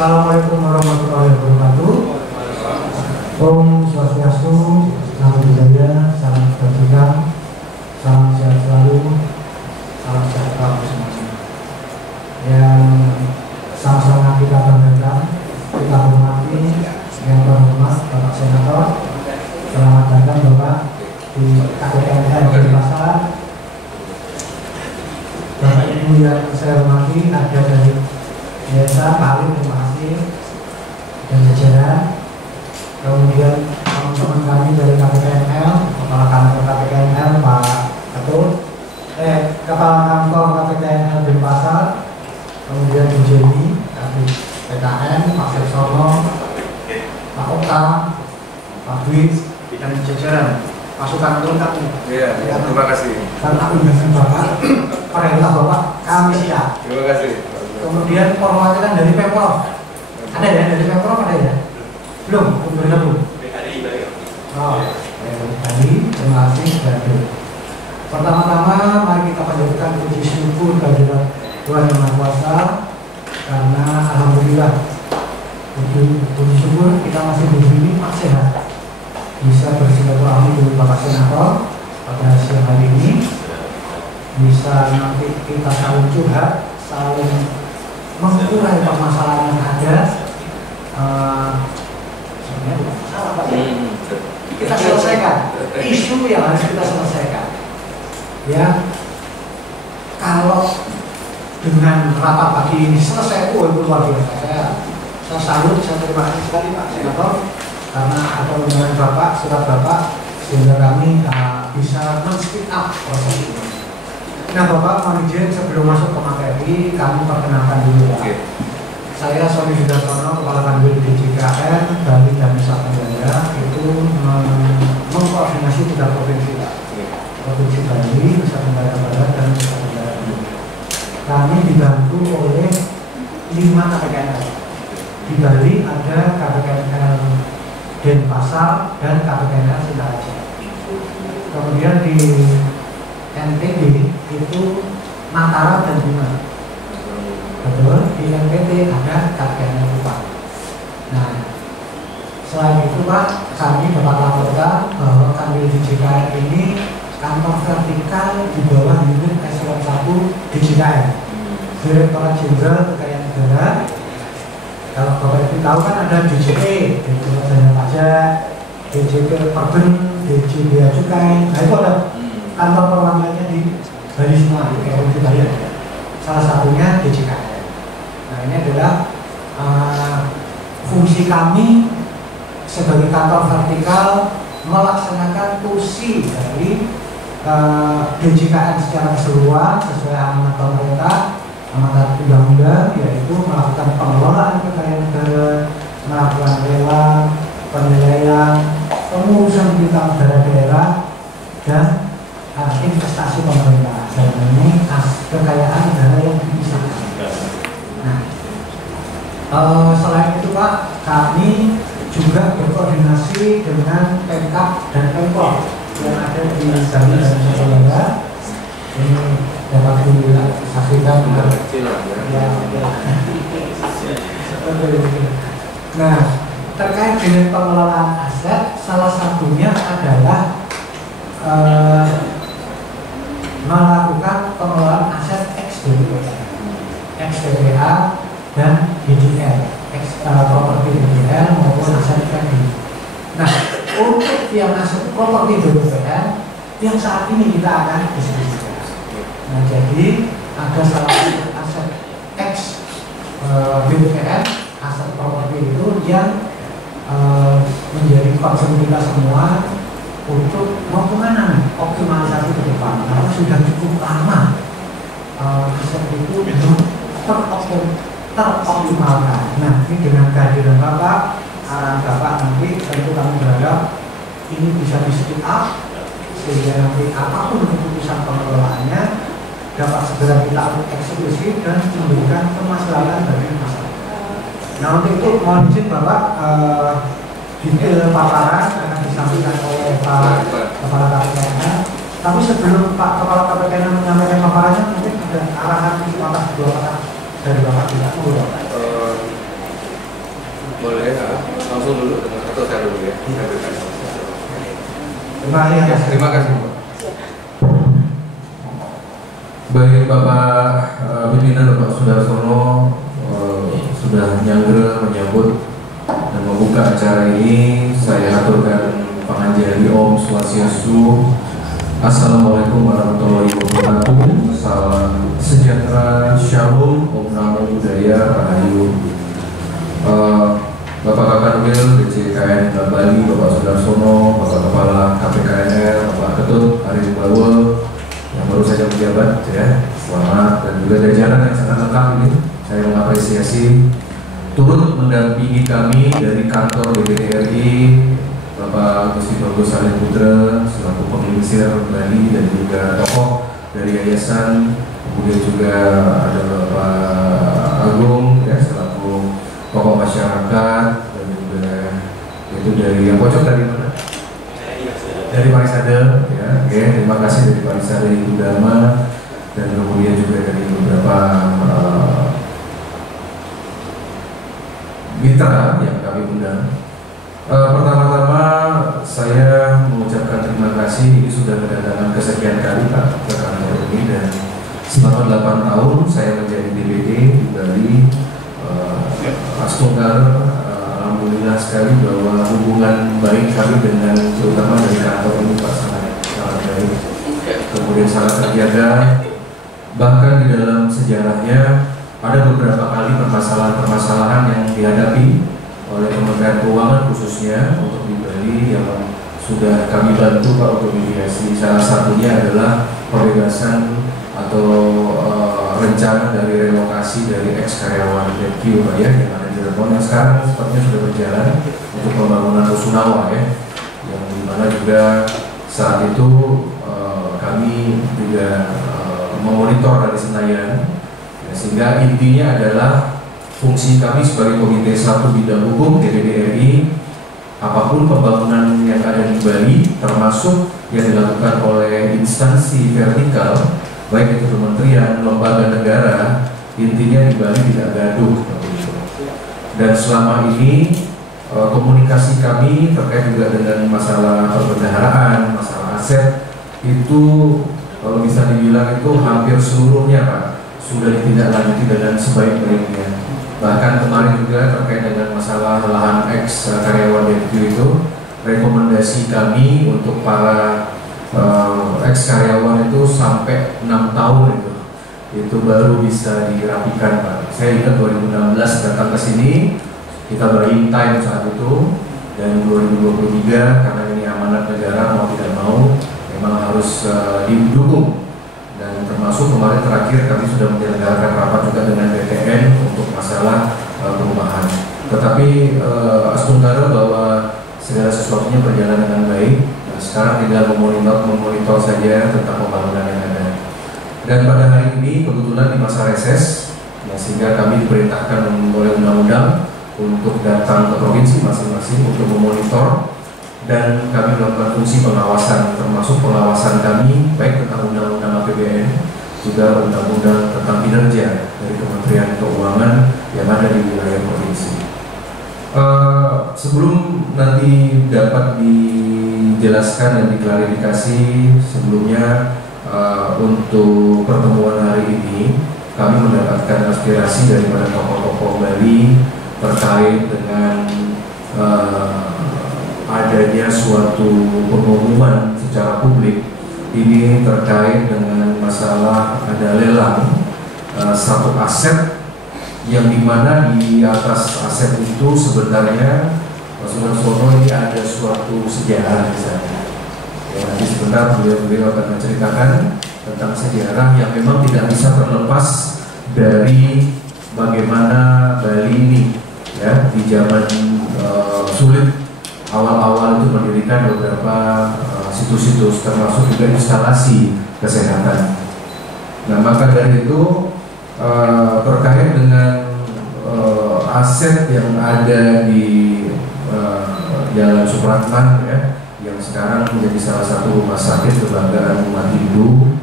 Assalamualaikum warahmatullahi wabarakatuh. Om Swastiastu, Namo Buddhaya, salam kebajikan, salam sehat selalu, salam sejahtera untuk semuanya. Yang sama-sama kita banggakan, kita hormati yang terhormat Bapak Senator. Selamat datang Bapak di KPKNL Denpasar. Bapak Ibu yang saya hormati, ada dari Desa Pak Ali, terima kasih, dan jajaran. Kemudian teman-teman kami dari KPKNL, Kepala Kantor KPKNL Pak Ketut, Kepala Kantor KPKNL Denpasar, kemudian Bu Jenny, Kabid PKN, Pak Seksono, Pak Oka, Pak Dwi, dan jajaran pasukan lengkap. Iya, terima kasih. Karena undangan Bapak, perintah Bapak, kami siap. Terima kasih. Kemudian perwakilan dari Pemprov, ada ya, dari Pemprov ada ya? Belum, belum. Oh, tadi terima kasih sudah hadir. Pertama-tama mari kita panjatkan puji syukur kehadirat Tuhan Yang Maha Kuasa, karena alhamdulillah puji syukur kita masih begini, masih sehat, bisa bersilaturahmi dengan Bapak Senator pada siang hari ini, bisa nanti kita saling curhat, saling mengurai permasalahan yang ada. Sebenarnya bukan masalah Pak ya, kita selesaikan isu yang harus kita selesaikan ya. Kalau dengan rapat pagi ini selesai, itu luar biasa. Saya salut, saya terima kasih sekali Pak Senator, karena ada undangan Bapak, surat Bapak, sehingga kami bisa men-speed up proses ini. Nah Bapak, mohon izin sebelum masuk ke materi, kami perkenalkan dulu Pak. Saya Sony Sudarsono, Kepala Kanwil DJKN Bali dan Nusa Tenggara, itu mengkoordinasi 3 provinsi Pak. Provinsi Bali, Nusa Tenggara Barat, dan Nusa Tenggara Timur. Kami dibantu oleh 5 KPKNL. Di Bali ada KPKNL Denpasar dan KPKNL Singaraja. Kemudian di NTB itu Mataram dan Bima. Betul, di NTT ada KPKNL Kupang. Nah, selain itu Pak, kami dapat laporkan bahwa kami di JKN ini kantor vertikal di bawah unit eselon 1 di JKN, Direktorat Jenderal Kekayaan Negara. Kalau Bapak Ibu tahu kan ada DJP, Direktorat Jenderal Pajak, DJP Perben, DJ Bea Cukai. Nah itu ada kantor perwakilannya di Bali semua, di Provinsi Bali. Salah satunya DJKN. Nah ini adalah fungsi kami sebagai kantor vertikal melaksanakan tusi dari DJKN secara keseluruhan sesuai amanat pemerintah, amanat undang-undang, yaitu melakukan pengelolaan kekayaan negara, melakukan lelang, penilaian, pengurusan piutang daerah-daerah, dan investasi pemerintah. Dan ini kekayaan negara yang dipisahkan. Nah, selain itu Pak, kami juga berkoordinasi dengan Pemkab dan Pemprov yang ada di Bali dan Nusa Tenggara. Ini dapat disaksikan. Nah, terkait dengan pengelolaan aset, salah satunya adalah melakukan pengelolaan aset XDPA dan DDL, properti DDL maupun aset kredit. Nah, untuk yang aset properti DDL yang saat ini kita akan diskusikan. Nah, jadi ada salah satu aset BPN, aset properti itu yang menjadi concern kita semua untuk mau kemana nih optimalisasi ke depan, karena sudah cukup lama aset itu belum teroptimalkan. Nah, ini dengan kehadiran Bapak, arahan Bapak nanti tentu kami berharap ini bisa di speed up sehingga nanti apapun keputusan pengelolaannya dapat segera kita eksekusi dan memberikan kemaslahatan bagi masyarakat. Nah, untuk itu mohon izin Bapak, detail paparan akan disampaikan oleh Pak Kepala KPKN. Tapi sebelum Pak Kepala KPKN menyampaikan paparannya, mungkin ada arahan atas 2 kata dari Bapak tidak? Boleh, langsung dulu atau saya dulu ya? Terima kasih. Baik Bapak Pimpinan, Bapak Sudarsono sudah nyangger menyambut dan membuka acara ini. Saya aturkan panganjali Om Swastiastu. Assalamualaikum warahmatullahi wabarakatuh. Salam sejahtera, Shalom, Om Namo Buddhaya, Rahayu. Bapak Kakanwil DJKN Bali, Bapak Sudarsono, Bapak Kepala KPKNR, Bapak Ketut Arif Bawel yang baru saja menjabat, ya, selamat, dan juga jajaran yang sangat lengkap ini. Saya mengapresiasi turut mendampingi kami dari kantor DPD RI, Bapak Gusti Bagus Salim Putra selaku penginsir Bali dan juga tokoh dari yayasan, kemudian juga ada Bapak Agung, ya, selaku tokoh masyarakat, dan juga itu dari yang pojok tadi mana? Dari Parisade, ya, oke, terima kasih dari Parisade Ibu Dharma, dan kemudian juga dari beberapa mitra yang kami undang. Pertama-tama saya mengucapkan terima kasih, ini sudah kedatangan kesekian kali Pak ke kantor ini, dan selama 8 tahun saya menjadi DPD di Bali. Astunggal, alhamdulillah sekali bahwa hubungan baik kami dengan terutama dari kantor ini Pak sangat baik, kemudian sangat terjaga. Bahkan di dalam sejarahnya ada beberapa kali permasalahan-permasalahan yang dihadapi oleh Kementerian Keuangan khususnya untuk di Bali yang sudah kami bantu Pak untuk mediasi. Salah satunya adalah pembebasan atau rencana dari relokasi dari ex karyawan DQ Pak, ya, yang ada di Cirebon, yang sekarang sepertinya sudah berjalan untuk pembangunan Rusunawa, ya, yang dimana juga saat itu kami juga memonitor dari Senayan, ya, sehingga intinya adalah fungsi kami sebagai Komite 1 Bidang Hukum DPD RI, apapun pembangunan yang ada di Bali, termasuk yang dilakukan oleh instansi vertikal, baik itu kementerian, lembaga negara, intinya di Bali tidak gaduh. Dan selama ini komunikasi kami terkait juga dengan masalah perbendaharaan, masalah aset, itu kalau bisa dibilang itu hampir seluruhnya Pak sudah ditindaklanjuti dengan sebaik-baiknya. Bahkan kemarin juga terkait dengan masalah lahan ex karyawan DPD itu, rekomendasi kami untuk para ex karyawan itu sampai 6 tahun itu baru bisa dirapikan Pak. Saya ingat 2016 datang ke sini, kita buying time saat itu, dan 2023 karena ini amanat negara mau tidak mau memang harus didukung. Dan termasuk kemarin terakhir kami sudah menyelenggarakan rapat juga dengan BTN untuk masalah perumahan. Tetapi Astunggal bahwa segala sesuatunya berjalan dengan baik. Nah, sekarang tinggal memonitor saja tentang pembangunan yang ada. Dan pada hari ini kebetulan di masa reses, ya, sehingga kami diperintahkan oleh undang-undang untuk datang ke provinsi masing-masing untuk memonitor, dan kami melakukan fungsi pengawasan, termasuk pengawasan kami baik tentang undang-undang APBN, juga undang-undang tentang kinerja dari Kementerian Keuangan yang ada di wilayah provinsi. Sebelum nanti dapat dijelaskan dan diklarifikasi, sebelumnya untuk pertemuan hari ini kami mendapatkan aspirasi dari para tokoh-tokoh Bali terkait dengan adanya suatu pengumuman secara publik ini terkait dengan masalah ada lelang satu aset yang dimana di atas aset itu sebenarnya Pak Sudarsono ini ada suatu sejarah di sana. Ya, nanti sebentar beliau akan menceritakan tentang sejarah yang memang tidak bisa terlepas dari bagaimana Bali ini, ya, di zaman sulit awal-awal itu mendirikan beberapa situs-situs, termasuk juga instalasi kesehatan. Nah, maka dari itu terkait dengan aset yang ada di Jalan Supratman, ya, yang sekarang menjadi salah satu rumah sakit kebanggaan umat Hindu.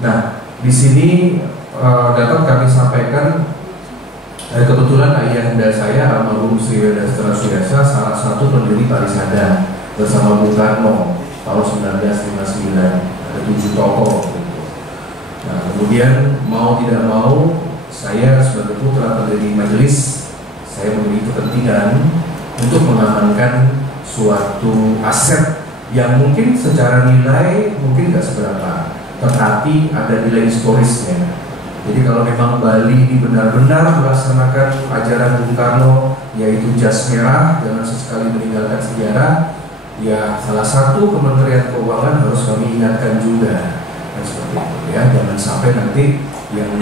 Nah, di sini dapat kami sampaikan Kebetulan ayahanda saya almarhum Sri Wedastra Suyasa salah satu pendiri Parisada bersama Bung Karno tahun 1959, ada 7 tokoh gitu. Nah, kemudian mau tidak mau saya sebagai putra pendiri majelis, saya memiliki kepentingan untuk mengamankan suatu aset yang mungkin secara nilai mungkin nggak seberapa, tetapi ada nilai historisnya. Jadi kalau memang Bali ini benar-benar melaksanakan ajaran Bung Karno, yaitu jas merah, jangan sesekali meninggalkan sejarah, ya salah satu Kementerian Keuangan harus kami ingatkan juga, dan seperti itu ya, jangan sampai nanti yang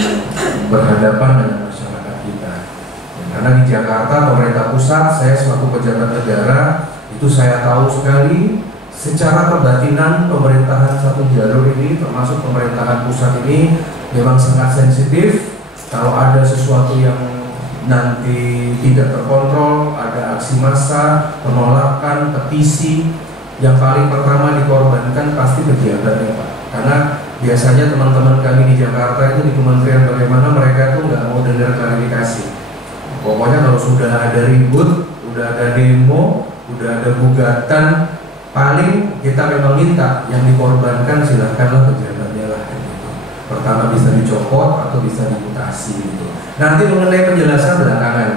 berhadapan dengan masyarakat kita. Ya, karena di Jakarta pemerintah pusat, saya selaku pejabat negara itu saya tahu sekali secara kebatinan pemerintahan satu jalur ini, termasuk pemerintahan pusat ini memang sangat sensitif. Kalau ada sesuatu yang nanti tidak terkontrol, ada aksi massa, penolakan, petisi, yang paling pertama dikorbankan pasti pejabatnya Pak. Karena biasanya teman-teman kami di Jakarta itu di kementerian bagaimana mereka tuh nggak mau dengar klarifikasi. Pokoknya kalau sudah ada ribut, udah ada demo, udah ada gugatan, paling kita memang minta yang dikorbankan silahkanlah pejabatnya lah. Pertama bisa dicopot atau bisa dimutasi gitu. Nanti mengenai penjelasan belakangan.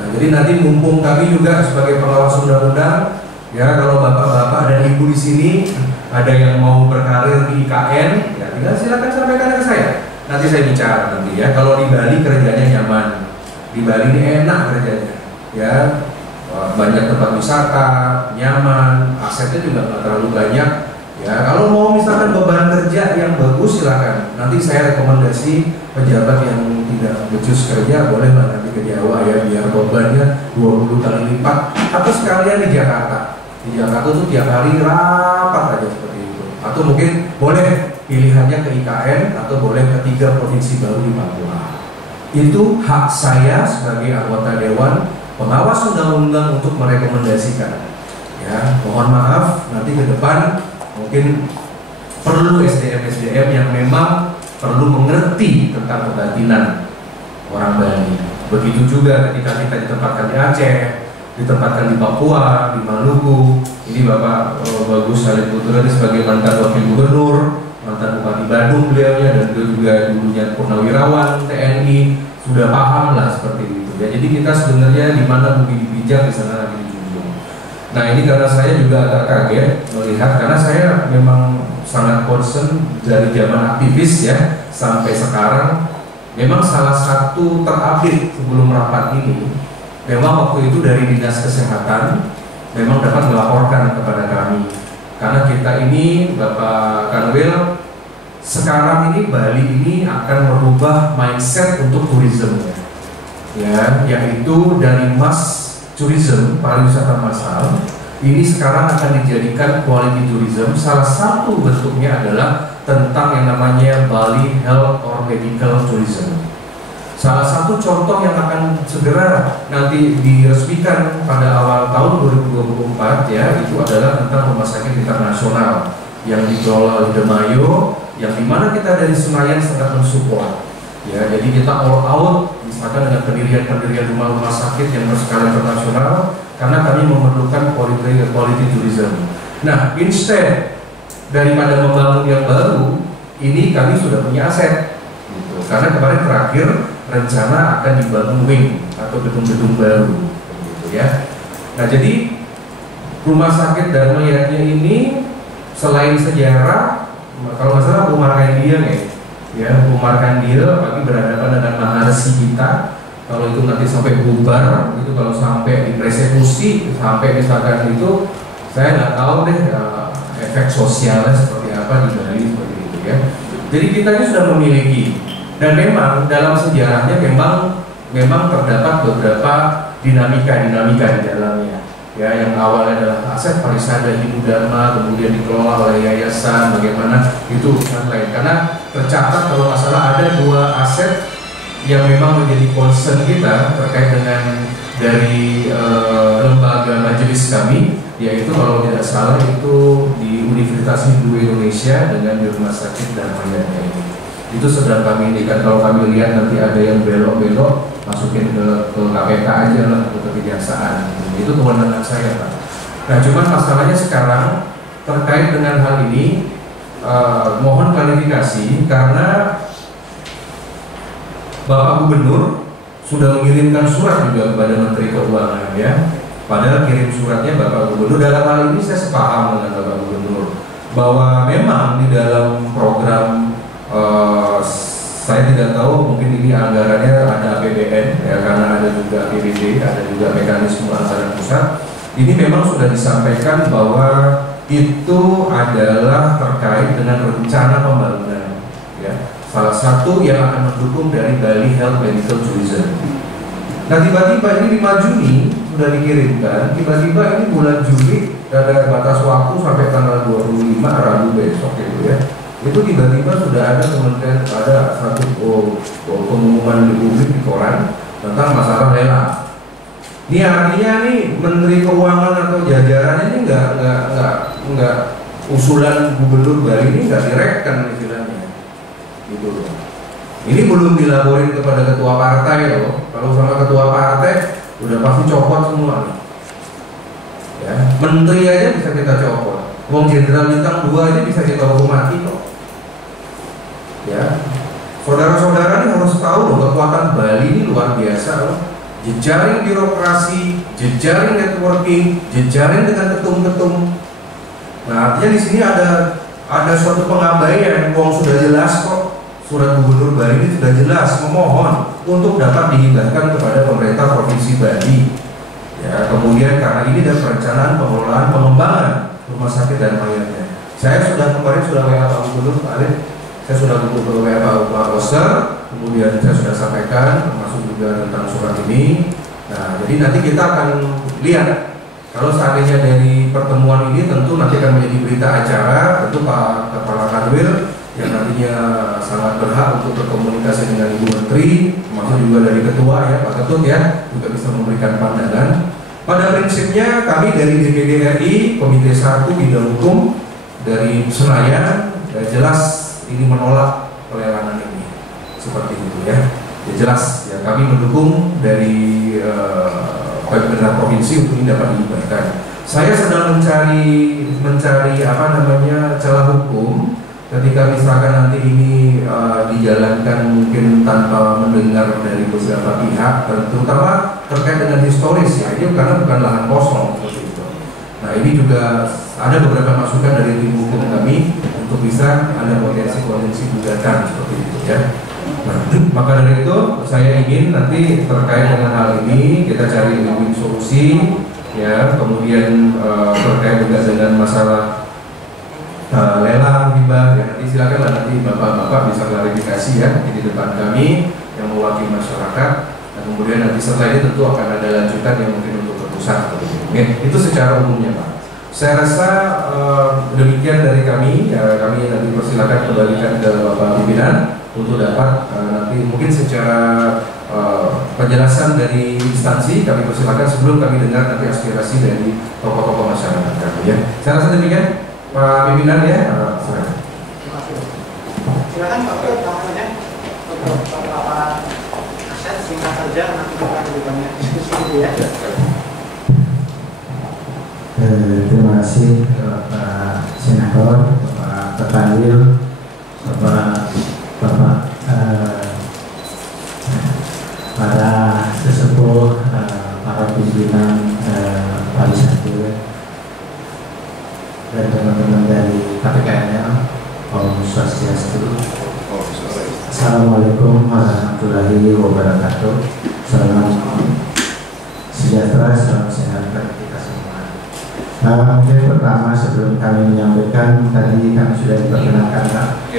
Nah, jadi nanti mumpung kami juga sebagai pengawas undang-undang, ya kalau bapak-bapak dan ibu di sini ada yang mau berkarir di IKN, ya tinggal silakan sampaikan ke saya. Nanti saya bicara nanti ya. Kalau di Bali kerjanya nyaman, di Bali ini enak kerjanya, ya banyak tempat wisata, nyaman, asetnya juga nggak terlalu banyak. Ya, kalau mau misalkan beban kerja yang bagus silakan. Nanti saya rekomendasi pejabat yang tidak becus kerja bolehlah nanti ke Jawa ya, biar bebannya 20 kali lipat. Atau sekalian di Jakarta. Di Jakarta tuh tiap hari rapat aja seperti itu. Atau mungkin boleh pilihannya ke IKN atau boleh ke 3 provinsi baru di Papua. Itu hak saya sebagai anggota Dewan Pengawas Undang-Undang untuk merekomendasikan. Ya, mohon maaf nanti ke depan mungkin perlu SDM yang memang perlu mengerti tentang kebatinan orang Bali. Begitu juga ketika kita ditempatkan di Aceh, ditempatkan di Papua, di Maluku. Ini Bapak Bagus Salim Putra ini sebagai mantan wakil gubernur, mantan Bupati Bandung beliaunya, dan beliau juga dulunya purnawirawan TNI, sudah paham lah seperti itu. Ya, jadi kita sebenarnya di mana bumi bijak di sana lagi dijunjung. Nah ini karena saya juga agak kaget melihat, karena saya memang sangat concern dari zaman aktivis ya sampai sekarang. Memang salah satu terupdate sebelum rapat ini, memang waktu itu dari Dinas Kesehatan memang dapat melaporkan kepada kami, karena kita ini Bapak Kanwil sekarang ini Bali ini akan merubah mindset untuk turisme ya, yaitu dari mass tourism, pariwisata massal, ini sekarang akan dijadikan quality tourism. Salah satu bentuknya adalah tentang yang namanya Bali Health or Medical Tourism. Salah satu contoh yang akan segera nanti diresmikan pada awal tahun 2024 ya, itu adalah tentang rumah sakit internasional yang dikelola oleh Demayo, yang dimana kita dari Senayan sangat mensupport ya. Jadi kita all out misalkan dengan pendirian rumah sakit yang berskala internasional, karena kami memerlukan quality tourism. Nah, instead daripada membangun yang baru, ini kami sudah punya aset gitu. Karena kemarin terakhir rencana akan dibangun wing atau gedung-gedung baru gitu ya. Nah, jadi rumah sakit Dharma Yatnya ini selain sejarah, kalau nggak salah Umar Kandiel ya, Umar Kandiel apalagi berhadapan dengan Maharsi kita. Kalau itu nanti sampai bubar, itu kalau sampai dipersekusi, sampai misalkan itu, saya nggak tahu deh efek sosialnya seperti apa di Bali seperti itu ya. Jadi kita ini sudah memiliki, dan memang dalam sejarahnya memang terdapat beberapa dinamika di dalamnya. Ya, yang awalnya adalah aset Parisada Hindu Dharma, kemudian dikelola oleh yayasan, bagaimana itu urusan lain. Karena tercatat kalau nggak salah ada 2 aset yang memang menjadi concern kita terkait dengan dari lembaga majelis kami, yaitu kalau tidak salah itu di Universitas Hindu Indonesia dengan di Rumah Sakit Dharma Yatnya ini. Itu sedang kami indikan. Kalau kami lihat nanti ada yang belok-belok, masukin ke KPK aja lah, ke kejaksaan. Itu kewenangan saya, Pak. Nah, cuman masalahnya sekarang terkait dengan hal ini, mohon klarifikasi karena Bapak Gubernur sudah mengirimkan surat juga kepada Menteri Keuangan, ya. Padahal kirim suratnya Bapak Gubernur. Dalam hal ini saya sepaham dengan Bapak Gubernur bahwa memang di dalam program, saya tidak tahu, mungkin ini anggarannya ada APBN, ya, karena ada juga APBD, ada juga mekanisme anggaran pusat. Ini memang sudah disampaikan bahwa itu adalah terkait dengan rencana pembangunan, ya. Salah satu yang akan mendukung dari Bali Health Medical Tourism. Nah, tiba-tiba ini 5 Juni sudah dikirimkan, tiba-tiba ini bulan Juli ada batas waktu sampai tanggal 25 Rabu besok gitu, ya. Itu tiba-tiba sudah ada kementerian, ada satu pengumuman di publik di koran tentang masalah lelang. Ini artinya nih Menteri Keuangan atau jajarannya ini nggak usulan Gubernur Bali ini nggak direkan istilahnya, gitu loh. Ini belum dilaporin kepada ketua partai loh. Kalau sama ketua partai udah pasti copot semua nih. Ya, menteri aja bisa kita copot. Wong Jenderal bintang 2 aja bisa kita hukum mati kok. Ya, saudara-saudara ini harus tahu loh, kekuatan Bali ini luar biasa loh. Jejaring birokrasi, jejaring networking, jejaring dengan ketum-ketum. Nah, artinya di sini ada suatu pengabaian. Wong sudah jelas kok. Surat Gubernur Bali ini sudah jelas memohon untuk dapat dihibahkan kepada pemerintah Provinsi Bali. Ya, kemudian karena ini ada perencanaan pengelolaan pengembangan rumah sakit dan mayatnya. Saya kemarin sudah WA Pak Gubernur, Pak Alif. Saya sudah WA Pak Oscar, kemudian saya sudah sampaikan termasuk juga tentang surat ini. Nah, jadi nanti kita akan lihat. Kalau seandainya dari pertemuan ini tentu nanti akan menjadi berita acara, tentu Pak Kepala Kanwil yang nantinya sangat berhak untuk berkomunikasi dengan Ibu Menteri, termasuk juga dari Ketua, ya, Pak Ketut, ya, juga bisa memberikan pandangan. Pada prinsipnya kami dari DPD RI, Komite 1 Bidang Hukum dari Senayan, jelas ini menolak pelelangan ini, seperti itu, ya. Ya jelas, ya, kami mendukung dari pemerintah provinsi untuk ini dapat dihibahkan. Saya sedang mencari apa namanya celah hukum. Ketika misalkan nanti ini dijalankan mungkin tanpa mendengar dari beberapa pihak, terutama terkait dengan historis, ya, ini karena bukan lahan kosong seperti itu. Nah, ini juga ada beberapa masukan dari tim hukum kami untuk bisa ada potensi gugatan seperti itu, ya. Nah, maka dari itu saya ingin nanti terkait dengan hal ini kita cari win-win solusi, ya. Kemudian terkait juga dengan masalah lelang hibah, ya, nanti silakan lah nanti bapak-bapak bisa klarifikasi, ya, di depan kami yang mewakili masyarakat. Dan kemudian nanti setelah ini tentu akan ada lanjutan yang mungkin untuk ke pusat. Itu secara umumnya, Pak. Saya rasa demikian dari kami, ya, kami nanti persilakan kembalikan ke Bapak Pimpinan untuk dapat nanti mungkin secara penjelasan dari instansi kami persilakan sebelum kami dengar nanti aspirasi dari tokoh-tokoh masyarakat kami, ya. Saya rasa demikian. Pak Pimpinan, ya, silakan. Silakan Pak Bro, namanya Bapak Asyad, singkat saja nanti kita lebih banyak diskusi dulu, ya. Terima kasih Bapak Senator, Bapak Ketanwil, Bapak para sesepuh, para pimpinan Palisatu, dan teman-teman dari KPKNL. Om Swastiastu. Assalamualaikum warahmatullahi wabarakatuh. Salam sejahtera, salam sehat bagi kita semua. Mungkin pertama sebelum kami menyampaikan, tadi kami sudah diperkenalkan, Pak.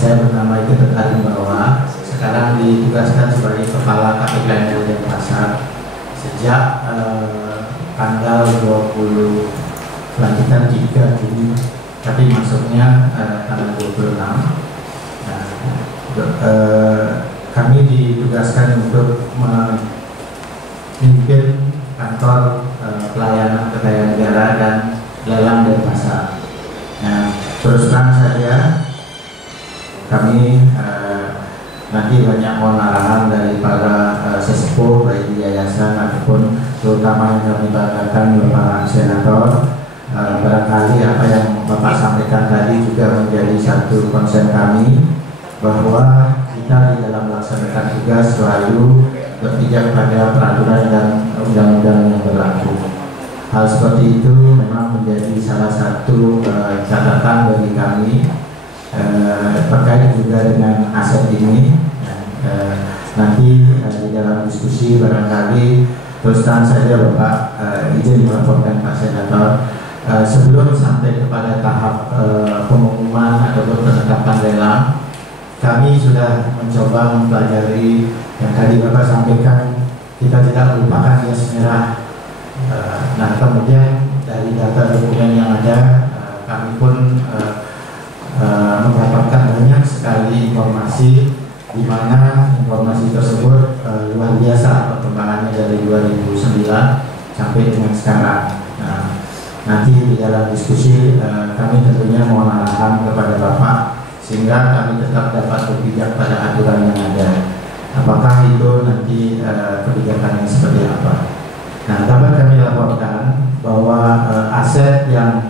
Saya bernama itu Tertarik bahwa sekarang ditugaskan sebagai Kepala KPKNL Denpasar sejak tanggal 20 lanjutan 3 Juni, tapi masuknya tanggal 26. Nah, kami ditugaskan untuk memimpin kantor pelayanan kekayaan negara dan lelang Denpasar. Nah, terus terang saja kami banyak mohon arahan dari para sesepuh baik di yayasan ataupun terutama yang kami banggakan Bapak Senator. Barangkali apa yang Bapak sampaikan tadi juga menjadi satu konsen kami, bahwa kita di dalam melaksanakan tugas selalu berpijak pada peraturan dan undang-undang yang berlaku. Hal seperti itu memang menjadi salah satu catatan bagi kami terkait juga dengan aset ini. Nanti di dalam diskusi barangkali terus terang saja Bapak izin melaporkan Pak Senator, sebelum sampai kepada tahap pengumuman ataupun penetapan lelang, kami sudah mencoba mempelajari yang tadi Bapak sampaikan, kita tidak melupakan hias merah. Nah kemudian dari data dokumen yang ada, kami pun mendapatkan banyak sekali informasi, di mana informasi tersebut luar biasa perkembangannya dari 2009 sampai dengan sekarang. Nah, nanti di dalam diskusi kami tentunya mohon arahan kepada Bapak sehingga kami tetap dapat berpijak pada aturan yang ada. Apakah itu nanti kebijakannya seperti apa? Nah, dapat kami laporkan bahwa aset yang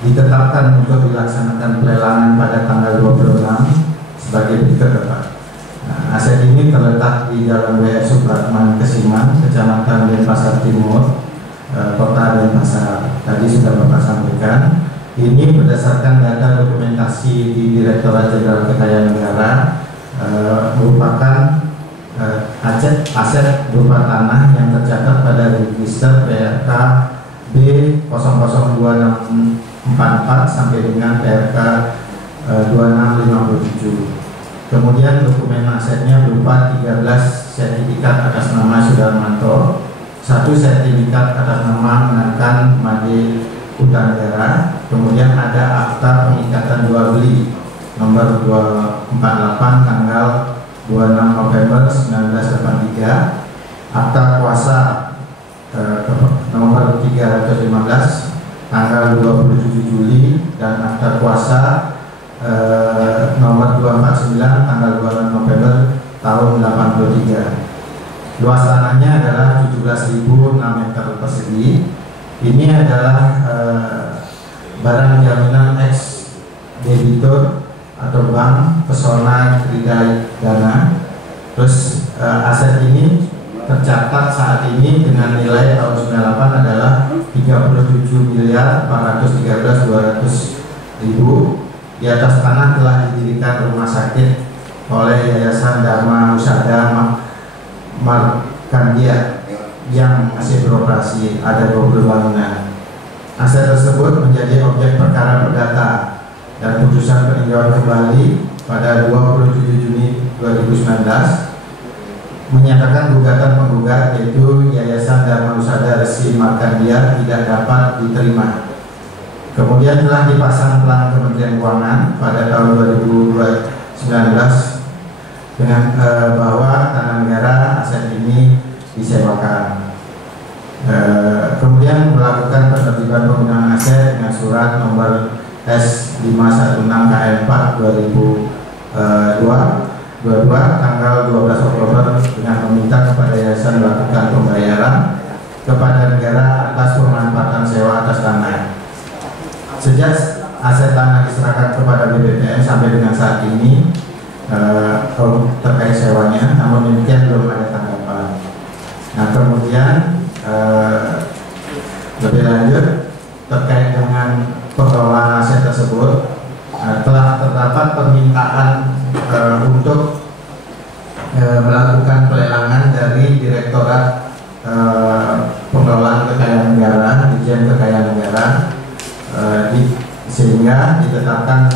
ditetapkan untuk dilaksanakan pelelangan pada tanggal 26 sebagai berikut Bapak. Nah, aset ini terletak di Jalan W. Supratman Kesiman, Kecamatan Denpasar Timur, Kota Denpasar. Tadi sudah Bapak sampaikan. Ini berdasarkan data dokumentasi di Direktorat Jenderal Kekayaan Negara, merupakan aset berupa tanah yang tercatat pada register PRK B002644 sampai dengan PRK 2657. Kemudian dokumen asetnya berupa 13 sertifikat atas nama Sudarmanto, 1 sertifikat atas nama Menankan Made Hutanegara, kemudian ada akta pengikatan jual beli nomor 248 tanggal 26 November 1983, akta kuasa nomor 315 tanggal 27 Juli, dan akta kuasa nomor 249 tanggal 26 November tahun 83. Luas tanahnya adalah 17.006 meter persegi. Ini adalah barang jaminan ex debitur atau bank Pesona Krida Dana. Terus aset ini tercatat saat ini dengan nilai tahun 98 adalah 37.413.200.000. Di atas tanah telah didirikan rumah sakit oleh Yayasan Dharma Husada Markandia yang masih beroperasi, ada 20 bangunan. Aset tersebut menjadi objek perkara perdata dan putusan peninjauan kembali pada 27 Juni 2019 menyatakan gugatan penggugat yaitu Yayasan Dharma Husada Resi Markandia tidak dapat diterima. Kemudian telah dipasang pelang Kementerian Keuangan pada tahun 2019 dengan bahwa tanah negara aset ini disewakan. Kemudian melakukan penertiban penggunaan aset dengan surat nomor S516 KL4 2022 tanggal 12 Oktober dengan meminta kepada yayasan melakukan pembayaran kepada negara atas pemanfaatan sewa atas tanah. Sejak aset tanah diserahkan kepada BPPN sampai dengan saat ini terkait sewanya, namun demikian belum ada tanggapan. Nah kemudian lebih lanjut terkait dengan pengelolaan aset tersebut, telah terdapat permintaan untuk melakukan pelelangan dari Direktorat Pengelolaan Kekayaan Negara, Ditjen Kekayaan Negara, sehingga ditetapkan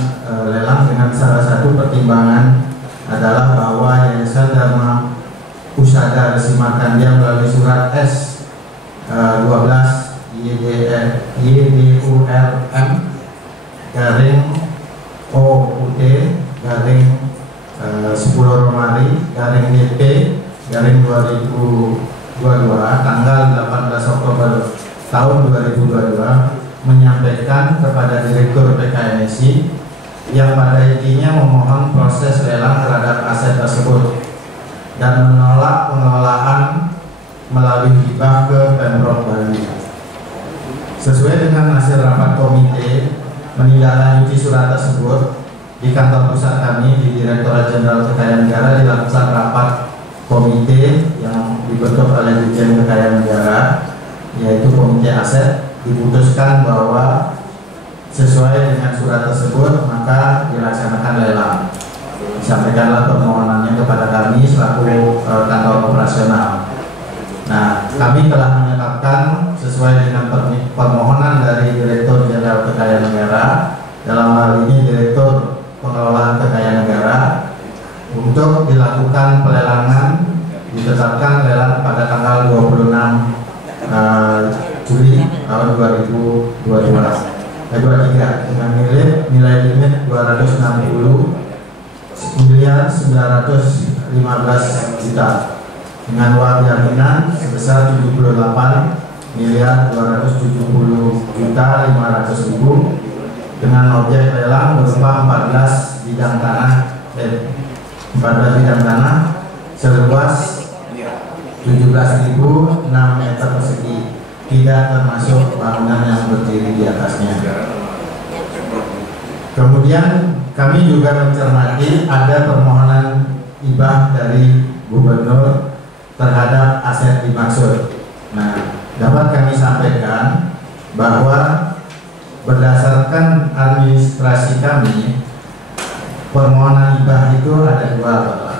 lelang dengan salah satu pertimbangan adalah bahwa Yayasan Dharma Husada Resi Markandia melalui surat S 12 YDURM garing OUT garing 10 Romari garing DP garing 2022 tanggal 18 Oktober tahun 2022 menyampaikan kepada Direktur PKNSI yang pada intinya memohon proses lelang terhadap aset tersebut dan menolak pengelolaan melalui hibah ke Pemprov Bali. Sesuai dengan hasil rapat komite menindaklanjuti surat tersebut, di kantor pusat kami di Direktorat Jenderal Kekayaan Negara dilakukan rapat komite yang dibentuk oleh Dirjen Kekayaan Negara, yaitu Komite Aset. Diputuskan bahwa sesuai dengan surat tersebut maka dilaksanakan lelang. Disampaikanlah permohonannya kepada kami selaku kantor operasional. Nah, kami telah menetapkan sesuai dengan permohonan dari Direktur Jenderal Kekayaan Negara, dalam hal ini Direktur Pengelolaan Kekayaan Negara, untuk dilakukan pelelangan. Ditetapkan lelang pada tanggal 26 Juli tahun 2023 dengan nilai limit 260.915 juta dengan uang jaminan sebesar 78.270.500.000 dengan objek lelang berupa 14 bidang tanah seluas 17.006 meter persegi, tidak termasuk bangunan yang berdiri di atasnya. Kemudian kami juga mencermati ada permohonan hibah dari Gubernur terhadap aset dimaksud. Nah, dapat kami sampaikan bahwa berdasarkan administrasi kami, permohonan hibah itu ada dua, Bapak.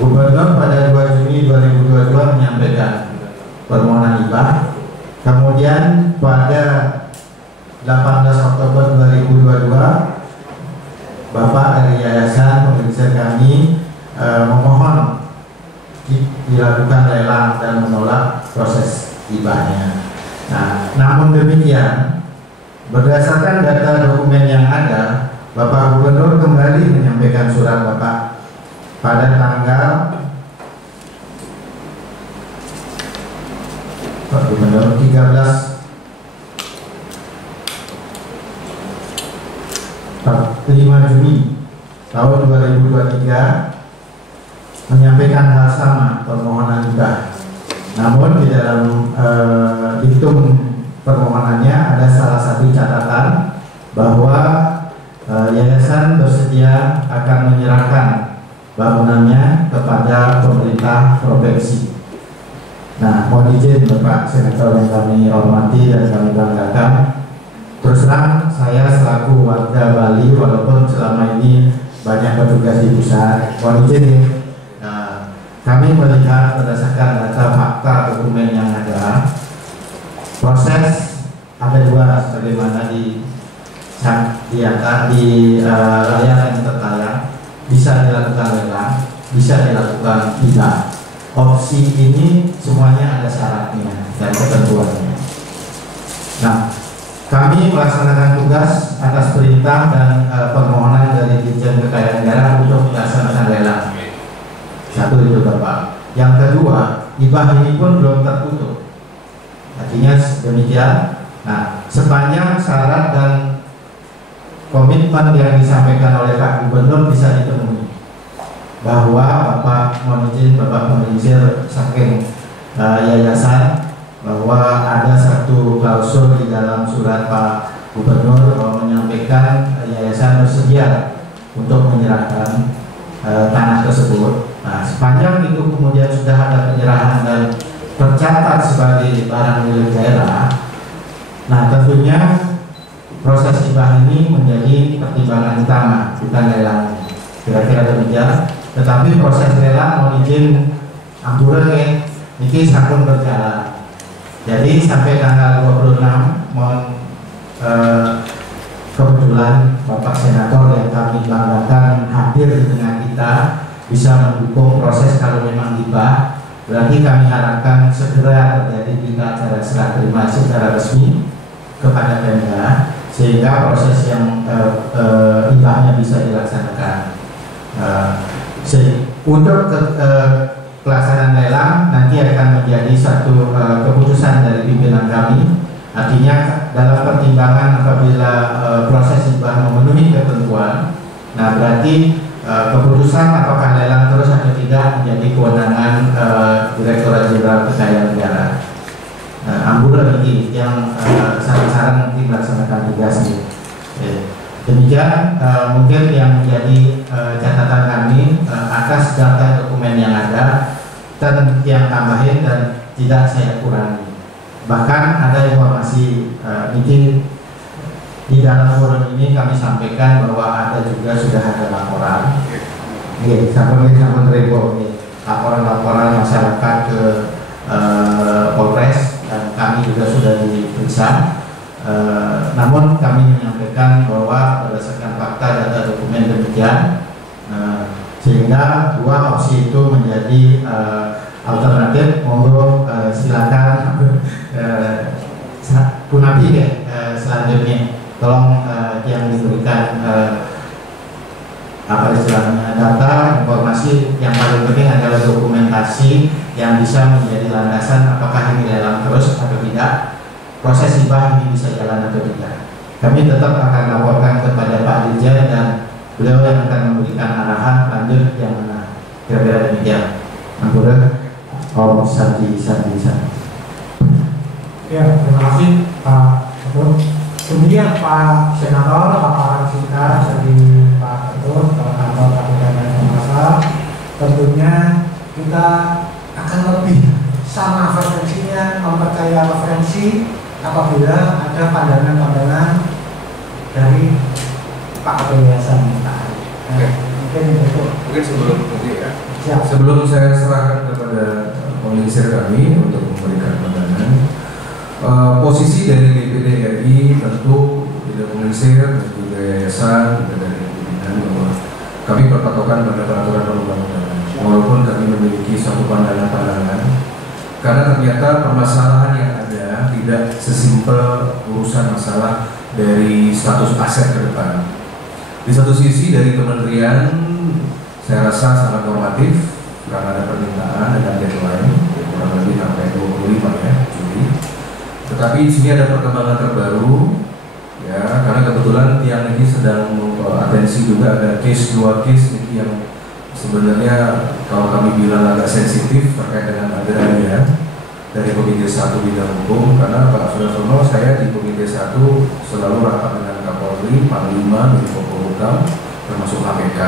Gubernur pada 2 Juni 2022 menyampaikan permohonan hibah. Kemudian pada 18 Oktober 2022 Bapak dari Yayasan Penggeser kami memohon dilakukan lelang dan menolak proses hibahnya. Nah, namun demikian, berdasarkan data dokumen yang ada, Bapak Gubernur kembali menyampaikan surat Bapak pada tanggal Pak Gubernur 5 Juni tahun 2023 menyampaikan hal sama, permohonan hibah. Namun di dalam diktum permohonannya ada salah satu catatan bahwa yayasan bersedia akan menyerahkan bangunannya kepada pemerintah provinsi. Nah, mohon izin Bapak Senator yang kami hormati dan kami banggakan, terus terang saya selaku warga Bali walaupun selama ini banyak bertugas di pusat, mohon izin kami melihat berdasarkan data fakta dokumen yang ada, proses ada dua sebagaimana di layar yang tertayang. Bisa dilakukan lelang, bisa dilakukan hibah. Opsi ini semuanya ada syaratnya dan ketentuannya. Nah, kami melaksanakan tugas atas perintah dan permohonan dari Dirjen Kekayaan Negara untuk melaksanakan lelang. Satu itu Bapak. Yang kedua, hibah ini pun belum tertutup. Artinya demikian. Nah, sepanjang syarat dan komitmen yang disampaikan oleh Pak Gubernur bisa dipenuhi, bahwa Bapak mohon izin Bapak menginsir saking yayasan bahwa ada satu klausul di dalam surat Pak Gubernur bahwa menyampaikan yayasan bersedia untuk menyerahkan tanah tersebut. Nah, sepanjang itu kemudian sudah ada penyerahan dan tercatat sebagai barang milik daerah, nah tentunya proses hibah ini menjadi pertimbangan utama, bukan lelang. Kira-kira demikian. Tetapi proses lelang mohon izin ampura ini sampun berjalan. Jadi sampai tanggal 26 mohon kebetulan Bapak Senator yang kami banggakan hadir di tengah kita bisa mendukung proses kalau memang hibah. Berarti kami harapkan segera terjadi acara serah terima secara resmi kepada Pemda, sehingga proses yang hibahnya bisa dilaksanakan. Untuk pelaksanaan lelang nanti akan menjadi satu keputusan dari pimpinan kami. Artinya dalam pertimbangan apabila proses hibah memenuhi ketentuan, nah berarti keputusan apakah lelang terus atau tidak menjadi kewenangan Direktorat Jenderal Kekayaan Negara. Ambulan ini yang saran-saran nanti melaksanakan tugasnya. Demikian mungkin yang menjadi catatan kami atas data dokumen yang ada dan yang tambahin dan tidak saya kurangi. Bahkan ada informasi ini di dalam forum ini kami sampaikan bahwa ada juga sudah ada laporan, sampun ribu laporan masyarakat ke Polres dan kami juga sudah diperiksa. Namun kami menyampaikan bahwa berdasarkan fakta data dokumen demikian, sehingga dua opsi itu menjadi alternatif. Monggo silakan Punapi selanjutnya tolong yang diberikan apa istilahnya data informasi yang paling penting adalah dokumentasi yang bisa menjadi landasan apakah ini lelang terus atau tidak, proses hibah ini bisa jalan atau tidak. Kami tetap akan laporkan kepada Pak Dirjen dan beliau yang akan memberikan arahan lanjut yang mana. Kira-kira demikian. Ampura. Oh, Sandi. Ya, terima kasih Pak Ketut. Kemudian Pak Senator, paparan singkat dari Pak Ketut, kantor KPK dan Komasa. Tentunya kita akan lebih sama frekuensinya, mempercaya referensi apabila ada pandangan-pandangan dari Pak Ketua Yayasan. Mungkin sebelum nanti ya. Siap. Sebelum saya serahkan kepada pengisir kami untuk memberikan pandangan, posisi dari DPD RI tentu tidak pengisir dan juga yayasan dan dari pimpinan bahwa kami berpatokan pada peraturan perundang-undangan. Walaupun kami memiliki suatu pandangan-pandangan, karena ternyata permasalahan yang ada tidak sesimpel urusan masalah dari status aset ke depan. Di satu sisi dari kementerian saya rasa sangat normatif karena ada permintaan dengan deadline kurang lebih sampai 25 ya Juli. Tetapi di sini ada perkembangan terbaru ya, karena kebetulan yang ini sedang atensi juga ada dua case yang sebenarnya kalau kami bilang agak sensitif terkait dengan agraria dari Komite 1 Bidang Hukum, karena Pak Sudarsono saya di Komite 1 selalu rapat dengan Kapolri, Panglima, Menko Polhukam, termasuk KPK.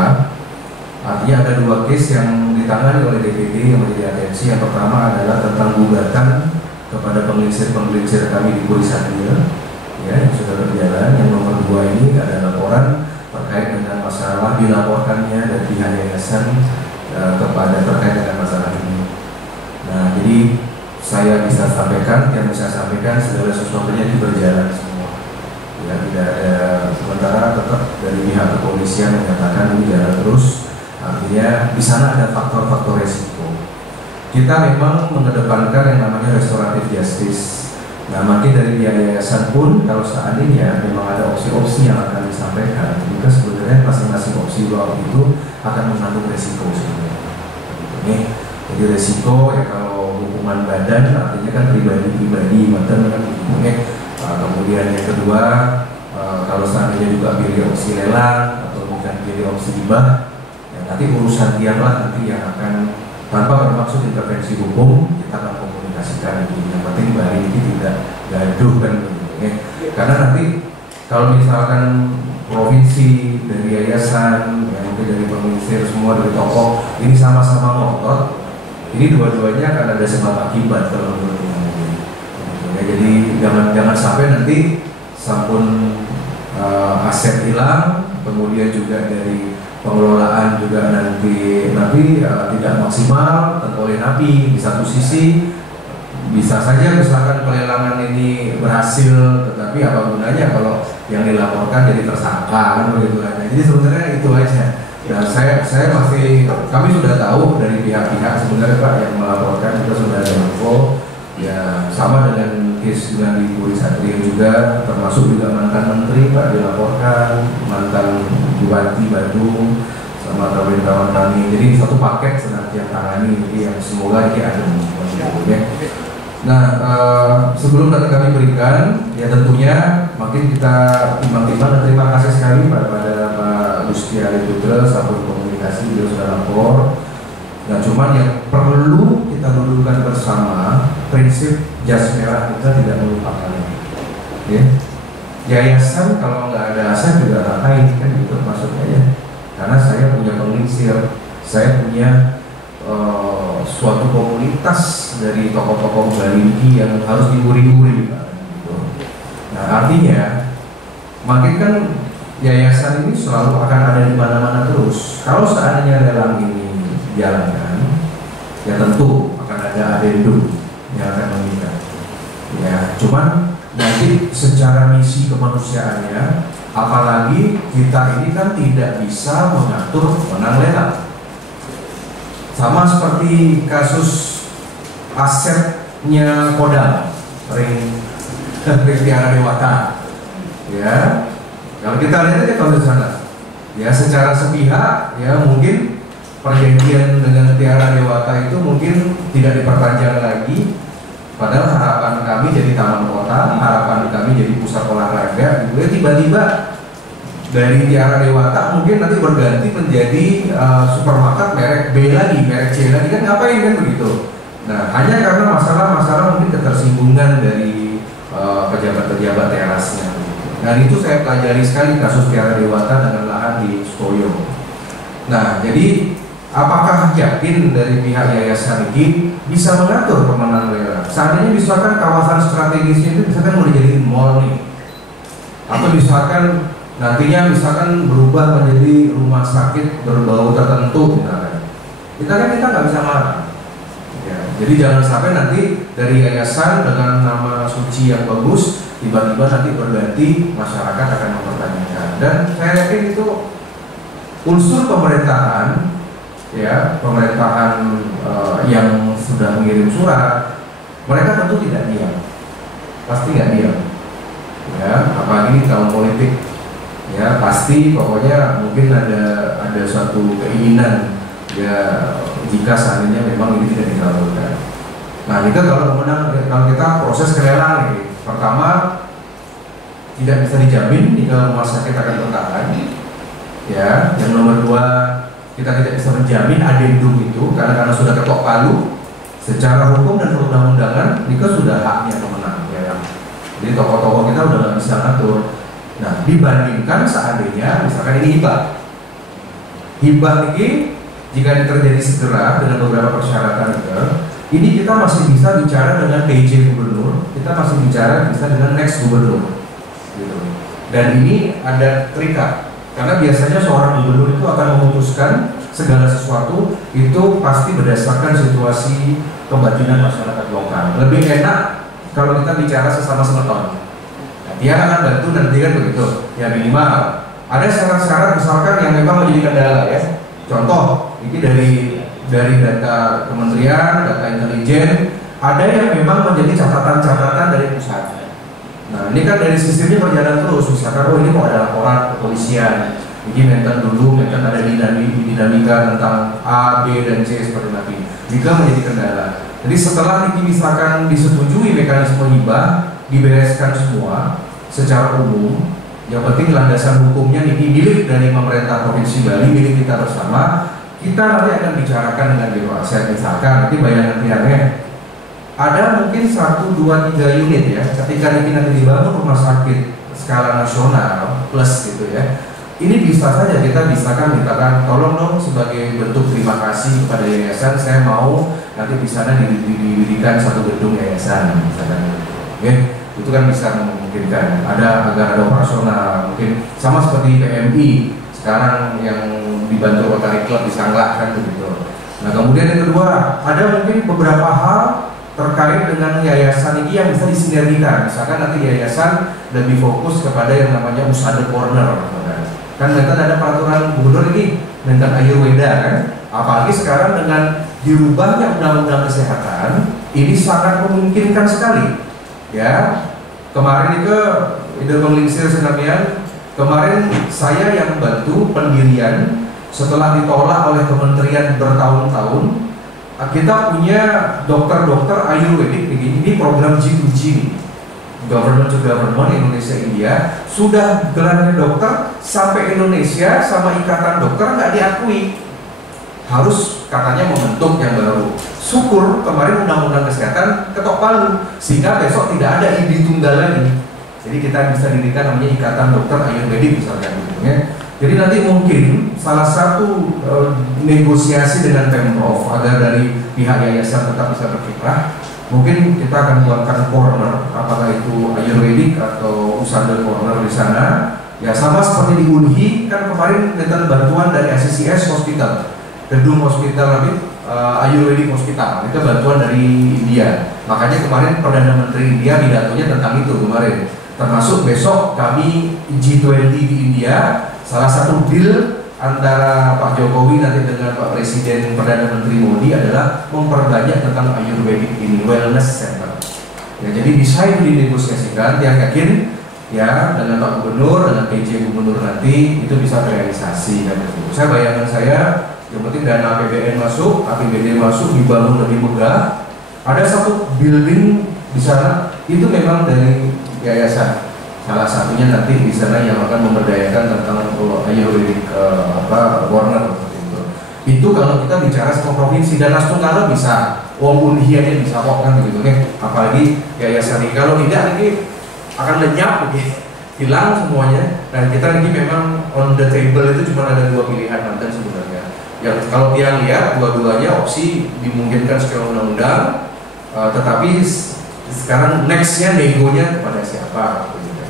Artinya ada dua case yang ditangani oleh DPD yang menjadi atensi. Yang pertama adalah tentang gugatan kepada pengelisir kami di Purisandia ya, yang sudah berjalan. Yang nomor 2 ini ada laporan terkait dengan masalah dilaporkannya dari pihak yayasan kepada terkait dengan masalah ini. Nah, jadi saya bisa sampaikan, yang bisa sampaikan segala sesuatunya itu berjalan semua. Ya, tidak ada, sementara tetap dari pihak kepolisian menyatakan ini jalan terus. Artinya di sana ada faktor-faktor resiko. Kita memang mengedepankan yang namanya restoratif justice. Nah, makin dari pihak yayasan pun kalau seandainya memang ada opsi-opsi yang akan disampaikan, kita sebenarnya masing-masing opsi itu akan menanggung resiko sebenarnya. Jadi resiko ya kalau hukuman badan artinya kan pribadi-pribadi, mantan kan hukumnya. Kemudian yang kedua kalau seandainya juga pilih opsi lelang atau bukan pilih opsi hibah, nanti urusan diamlah nanti yang akan tanpa bermaksud intervensi hukum kita akan komunikasikan itu. Yang penting bari ini tidak gaduh kan ya. Karena nanti kalau misalkan provinsi dari yayasan yang mungkin dari pengelisir semua dari tokoh ini sama-sama ngotot, ini dua-duanya akan ada sebab akibat kalau menurut ya. Jadi jangan sampai nanti sampun aset hilang, kemudian juga dari pengelolaan juga nanti tidak maksimal oleh napi. Di satu sisi bisa saja misalkan pelelangan ini berhasil, tetapi apa gunanya kalau yang dilaporkan jadi tersangka kan begitu aja. Jadi sebenarnya itu aja. Dan kami sudah tahu dari pihak-pihak sebenarnya Pak yang melaporkan, kita sudah ada info ya, sama dengan case dengan di Puri Satria juga, termasuk juga mantan menteri Pak dilaporkan, mantan Bupati Bandung sama kawan-kawan kami. Jadi satu paket sedang yang tangani, jadi yang semoga ini ada ya. Nah, sebelum nanti kami berikan, ya tentunya makin kita timbang-timbang dan terima kasih sekali pada Pak Gusti Ari Putra, Sabun Komunikasi, beliau sudah lapor. Nah, cuman yang perlu kita dudukkan bersama, prinsip jas merah kita tidak melupakan. Ya. Yayasan kalau nggak ada aset juga ngapain kan gitu maksudnya ya. Karena saya punya penglingsir, saya punya suatu komunitas dari tokoh-tokoh Balingi yang harus diuri-uri gitu. Nah, artinya makin kan yayasan ini selalu akan ada di mana-mana terus. Kalau seandainya lelang ini dijalankan, ya tentu akan ada adendum yang akan mengikat. Ya, cuman nanti secara misi kemanusiaannya, apalagi kita ini kan tidak bisa mengatur menang lelang. Sama seperti kasus asetnya Kodam, ring Tiara Dewata, ya. Kalau kita lihat aja kalau di sana, ya secara sepihak, ya mungkin perjanjian dengan Tiara Dewata itu mungkin tidak diperpanjang lagi. Padahal harapan kami jadi taman kota, harapan kami jadi pusat olahraga, gitu. Tiba-tiba dari Tiara Dewata mungkin nanti berganti menjadi supermarket merek B lagi, merek C lagi, kan ngapain kan begitu. Nah, hanya karena masalah-masalah mungkin ketersinggungan dari pejabat-pejabat terasnya. Dan itu saya pelajari sekali kasus Tiara Dewata dengan lahan di Stoyo. Nah, jadi apakah yakin dari pihak yayasan ini bisa mengatur pemenang lelang? Seandainya misalkan kawasan strategisnya itu misalkan mau dijadiin mall nih, atau misalkan nantinya misalkan berubah menjadi rumah sakit berbau tertentu misalkan, kita nggak bisa marah. Ya, jadi jangan sampai nanti dari yayasan dengan nama suci yang bagus tiba-tiba nanti berganti, masyarakat akan mempertanyakan. Dan saya yakin itu unsur pemerintahan, ya pemerintahan yang sudah mengirim surat, mereka tentu tidak diam, pasti nggak diam. Ya, apalagi tahun politik. Ya pasti pokoknya mungkin ada suatu keinginan ya jika seandainya memang ini tidak dikabulkan. Nah kita kalau kita proses kelelang nih, pertama tidak bisa dijamin jika rumah sakit akan bertahan. Ya, yang nomor dua kita tidak bisa menjamin adendum itu karena sudah ketok palu secara hukum dan perundang-undangan itu sudah haknya pemenang. Ya, jadi tokoh-tokoh kita udah nggak bisa ngatur. Nah, dibandingkan seandainya misalkan ini hibah ini jika terjadi segera dengan beberapa persyaratan ini kita masih bisa bicara dengan PJ gubernur, kita masih bicara bisa dengan next gubernur, gitu. Dan ini ada terikat karena biasanya seorang gubernur itu akan memutuskan segala sesuatu itu pasti berdasarkan situasi kebatinan masyarakat lokal. Lebih enak kalau kita bicara sesama semeton. Dia akan bantu nanti kan begitu. Ya minimal ada syarat-syarat misalkan yang memang menjadi kendala ya. Contoh ini dari data kementerian, data intelijen, ada yang memang menjadi catatan-catatan dari pusat. Nah ini kan dari sistemnya berjalan terus. Misalkan oh ini kok ada laporan kepolisian, ini menten dulu, menten ada dinamika tentang A, B dan C seperti tadi. Jika menjadi kendala. Jadi setelah ini misalkan disetujui mekanisme hibah, dibereskan semua secara umum, yang penting landasan hukumnya ini milik dari pemerintah Provinsi Bali, milik kita bersama. Kita nanti akan bicarakan dengan Biro Aset, misalkan nanti bayangan tiarnya ada mungkin 1, 2, 3 unit ya. Ketika ini nanti dibangun rumah sakit skala nasional plus gitu ya, ini bisa saja kita mintakan tolong dong sebagai bentuk terima kasih kepada yayasan, saya mau nanti di sana didirikan satu gedung yayasan misalkan, ya. Itu kan bisa memungkinkan agar ada operasional, mungkin sama seperti PMI sekarang yang dibantu Rotary Club di Sanglak kan begitu. Nah kemudian yang kedua ada mungkin beberapa hal terkait dengan yayasan ini yang bisa disinergikan. Misalkan nanti yayasan lebih fokus kepada yang namanya Usada Corner kan menten ada peraturan gubernur ini tentang Ayurveda kan, apalagi sekarang dengan dirubahnya undang-undang kesehatan ini sangat memungkinkan sekali. Ya, kemarin itu ide menglingsir senamian. Kemarin saya yang bantu pendirian setelah ditolak oleh kementerian bertahun-tahun, kita punya dokter-dokter Ayurvedik begini, ini program G2G, government to government Indonesia India, sudah gelarnya dokter sampai Indonesia sama ikatan dokter nggak diakui, harus katanya membentuk yang baru. Syukur kemarin undang-undang kesehatan ketok palu sehingga besok tidak ada ID tunggal lagi. Jadi kita bisa dirikan namanya Ikatan Dokter Ayurvedik misalnya gitu ya. Jadi nanti mungkin salah satu negosiasi dengan Pemprov agar dari pihak yayasan tetap bisa berkiprah, mungkin kita akan buatkan corner, apakah itu Ayurvedik atau Usada corner di sana. Ya sama seperti di Unhi kan kemarin kita bantuan dari ACCS Hospital, gedung hospital Ayurvedik Hospital, itu bantuan dari India. Makanya kemarin Perdana Menteri India pidatonya tentang itu kemarin. Termasuk besok kami G20 di India, salah satu deal antara Pak Jokowi nanti dengan Pak Presiden Perdana Menteri Modi adalah memperbanyak tentang Ayurvedik ini, wellness center. Ya, jadi bisa itu dinegosiasikan, yang yakin ya dengan Pak Gubernur, dengan PJ Gubernur nanti itu bisa terrealisasi. Dan itu. Saya bayangan saya, yang penting dana APBN masuk, APBD masuk, dibangun lebih megah. Ada satu building di sana itu memang dari yayasan, salah satunya nanti di sana yang akan memberdayakan tentang Ayurvedik corner seperti itu. Itu kalau kita bicara sama provinsi, dan Tunggal bisa, wong Unhi aja bisa kok kan begitu nih. Apalagi yayasan ini, kalau tidak nanti akan lenyap begitu, hilang semuanya. Dan kita ini memang on the table itu cuma ada dua pilihan nanti sebenarnya. Yang kalau dia lihat dua-duanya opsi dimungkinkan secara undang-undang, tetapi sekarang nextnya negonya kepada siapa gitu.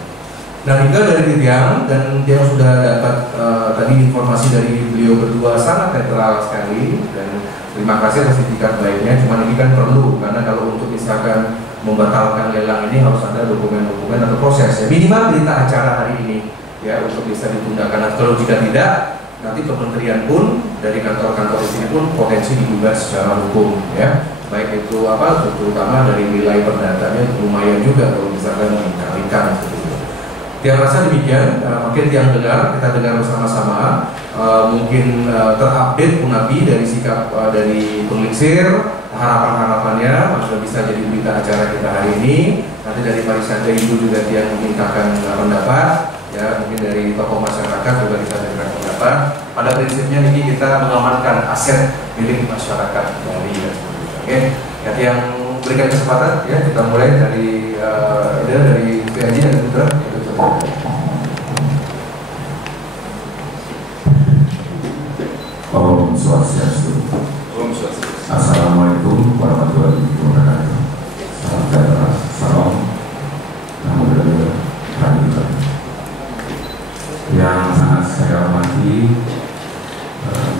Nah hingga dari Tiang, dan Tiang sudah dapat tadi informasi dari beliau berdua sangat netral sekali, dan terima kasih atas itikat baiknya. Cuman ini kan perlu, karena kalau untuk misalkan membatalkan lelang ini harus ada dokumen-dokumen atau proses ya, minimal berita acara hari ini ya untuk bisa ditunda. Karena kalau jika tidak, nanti kementerian pun dari kantor-kantor di sini pun potensi digugat secara hukum ya. Baik itu terutama dari nilai perdatanya lumayan juga kalau misalkan dikalikan seperti itu. Tiang rasa demikian, mungkin Tiang dengar, kita dengar bersama-sama, mungkin terupdate Punapi dari sikap dari Pengliksir, harapan-harapannya sudah bisa jadi berita acara kita hari ini. Nanti dari Parisada Ibu juga Tiang memintakan pendapat, ya mungkin dari tokoh masyarakat juga bisa memberikan pendapat. Pada prinsipnya ini kita mengamankan aset milik masyarakat dari Oke, yang berikan kesempatan ya, kita mulai dari PAJ dan Putra. Om Swastiastu. Assalamualaikum warahmatullahi wabarakatuh. Salam sejahtera, salam namo buddhaya, pranita. Yang sangat saya hormati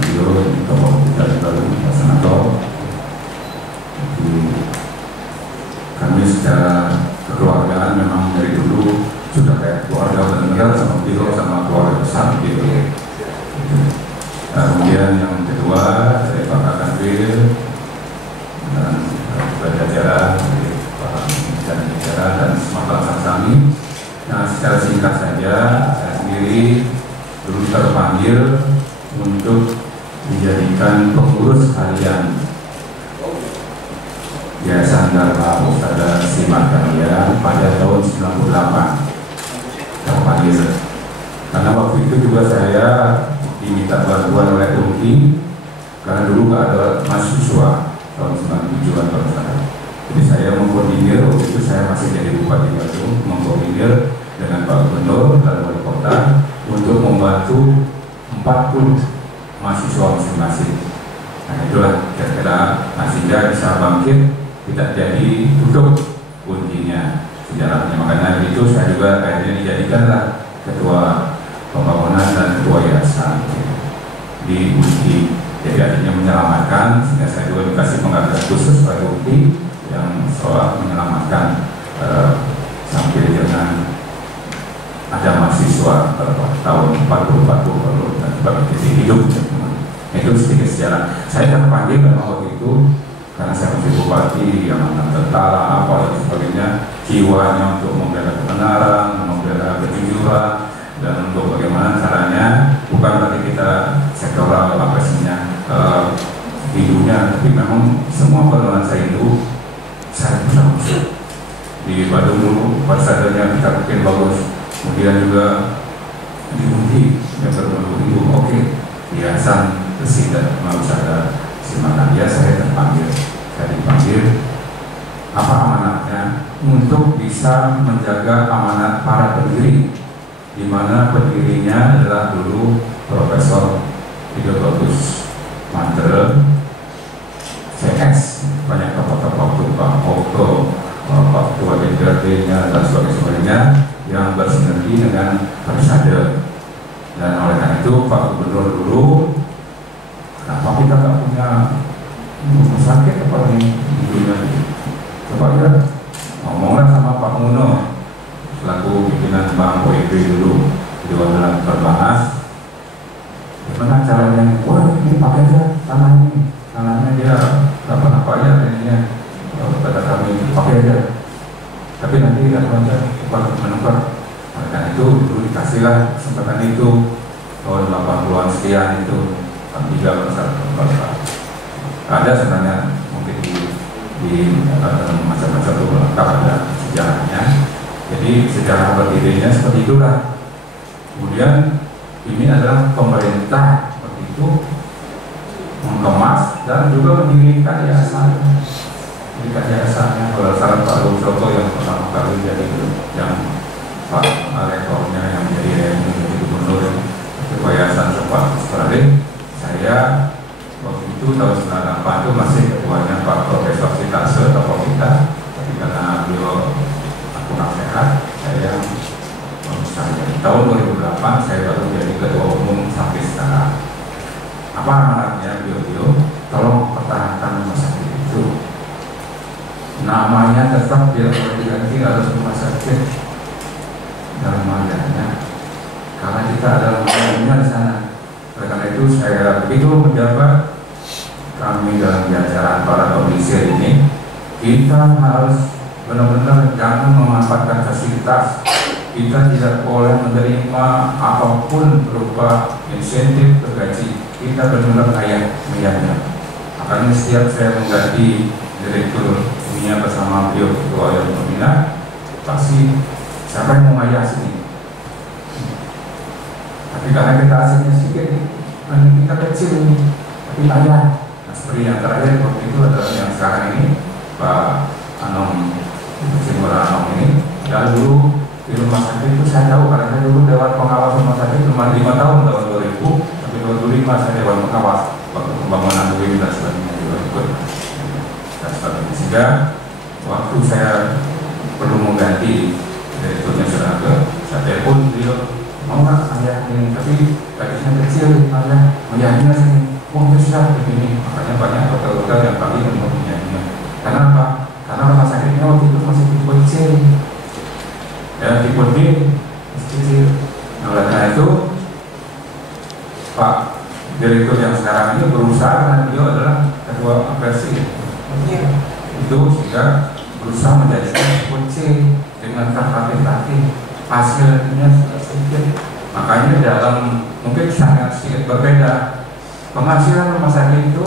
beliau tokoh kita baru Pak Senator. Kami secara kekeluargaan memang dari dulu sudah kayak keluarga benar sama beliau, sama keluarga besar gitu. Kemudian yang kedua dari Pak Kanwil dan jajaran dari Pak jajaran dan semua pelaksana kami. Nah secara singkat saja, saya sendiri dulu terpanggil untuk dijadikan pengurus harian Yayasan Dharma Ustada Simarkania pada tahun 98 terpanggil. Karena waktu itu juga saya diminta bantuan oleh UNI, karena dulu nggak ada mahasiswa tahun 97an kalau salah. Jadi saya mengkoordinir, waktu itu saya masih jadi Bupati Bandung, mengkoordinir dengan Pak Gubernur dan Wali Kota untuk membantu 40 mahasiswa masing-masing. Nah itulah kira-kira sehingga bisa bangkit, tidak jadi tutup kuncinya sejarahnya. Makanya itu saya juga akhirnya dijadikanlah ketua pembangunan dan ketua yayasan di UNI. Jadi akhirnya menyelamatkan, sehingga saya juga dikasih penghargaan khusus pada UNI yang soal menyelamatkan sampai dengan ada mahasiswa tahun 40 dan sebagai hidup. Itu sedikit sejarah. Saya terpanggil memang waktu itu karena saya masih bupati yang tentara apa dan sebagainya, jiwanya untuk membela kebenaran, membela kejujuran, dan untuk bagaimana caranya bukan berarti kita sektoral apa Hindunya, tapi memang semua golongan saya Hindu saya bisa masuk. Di Badung dulu pasadanya kita bikin bagus, kemudian juga di Undi yang berbau Hindu, oke, hiasan besi dan mau ada simakan ya, saya terpanggil, saya dipanggil apa amanatnya untuk bisa menjaga amanat para pendiri, di mana pendirinya adalah dulu Profesor Widobagus Mantre, CS, banyak tokoh-tokoh Pak Okto, Pak Ketua DPRD-nya dan sebagainya yang bersinergi dengan Persada. Dan oleh karena itu Pak Gubernur dulu, kenapa kita nggak punya rumah sakit apa nih di dunia? Coba ya ngomonglah sama Pak Muno selaku pimpinan Bank OIB dulu, di dalam terbahas gimana caranya. Wah, ini pakai aja tanahnya dia apa aja ininya, kata kami pakai aja, tapi nanti aja menukar. Karena itu dulu dikasihlah kesempatan itu tahun 80-an sekian itu kami juga bersama ada sebenarnya mungkin di macam-macam itu lengkap ada sejarahnya. Jadi sejarah berdirinya seperti itulah. Kemudian ini adalah pemerintah seperti itu mengemas dan juga mendirikan yayasan. Mendirikan yayasannya kalau salah Pak Lusoto yang pertama kali jadi yang Pak rektornya yang menjadi gubernur Ketua Yayasan Sobat Australia. Saya waktu itu tahun 98 itu masih ketuanya Pak Profesor Sitase tokoh kita, tapi karena beliau kurang sehat, saya tahun 2008 saya baru jadi ketua umum sampai sekarang. Apa amanatnya beliau? Tolong pertahankan rumah sakit itu. Namanya tetap tidak boleh diganti, harus rumah sakit dalam marganya, karena kita adalah marganya di sana. Oleh karena itu saya begitu menjabat kami dalam jajaran para komisir ini, kita harus benar-benar jangan memanfaatkan fasilitas. Kita tidak boleh menerima apapun berupa insentif bergaji. Kita benar-benar ayah-ayahnya. Makanya setiap saya mengganti direktur dunia bersama beliau ketua yang pembina, pasti siapa yang mau ngayah sini? Tapi karena kita aslinya sedikit, kita kecil ini, tapi ayah. Nah, seperti yang terakhir waktu itu adalah yang sekarang ini Pak Anom, Simura Anom ini. Dan dulu di rumah sakit itu saya tahu karena saya dulu dewan pengawas rumah sakit cuma 5 tahun tahun 2000, tapi 2005 saya dewan pengawas waktu pembangunan UIN dan sebagainya juga ikut dan sebagainya. Sehingga waktu saya perlu mengganti direkturnya sudah ke saya telepon beliau, mau nggak ayah ini, tapi gajinya kecil, ayahnya sini, uangnya sudah begini. Makanya banyak hotel-hotel yang kami mempunyainya. Karena apa? Karena rumah sakitnya waktu itu masih tipe C ya, tipe D kecil. Nah, oleh karena itu Pak direktur yang sekarang ini berusaha, karena beliau adalah ketua apresi itu, sehingga berusaha menjadikan tipe C dengan terlatih-latih, hasilnya sedikit. Makanya dalam mungkin sangat sedikit berbeda. Penghasilan rumah sakit itu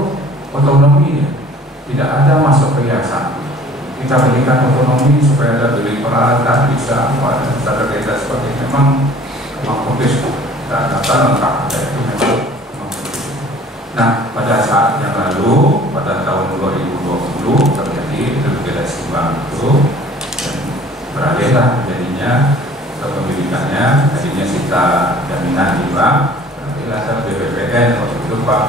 otonomi ya, tidak ada masuk ke yayasan. Kita berikan otonomi supaya ada beli peralatan, bisa ada desa seperti memang fokus data lengkap itu memang. Nah, pada saat yang lalu pada tahun 2020 terjadi regulasi bank itu, beralihlah jadinya ke pemilikannya, tadinya sita jaminan di bank, beralihlah ke BPPN. Waktu itu Pak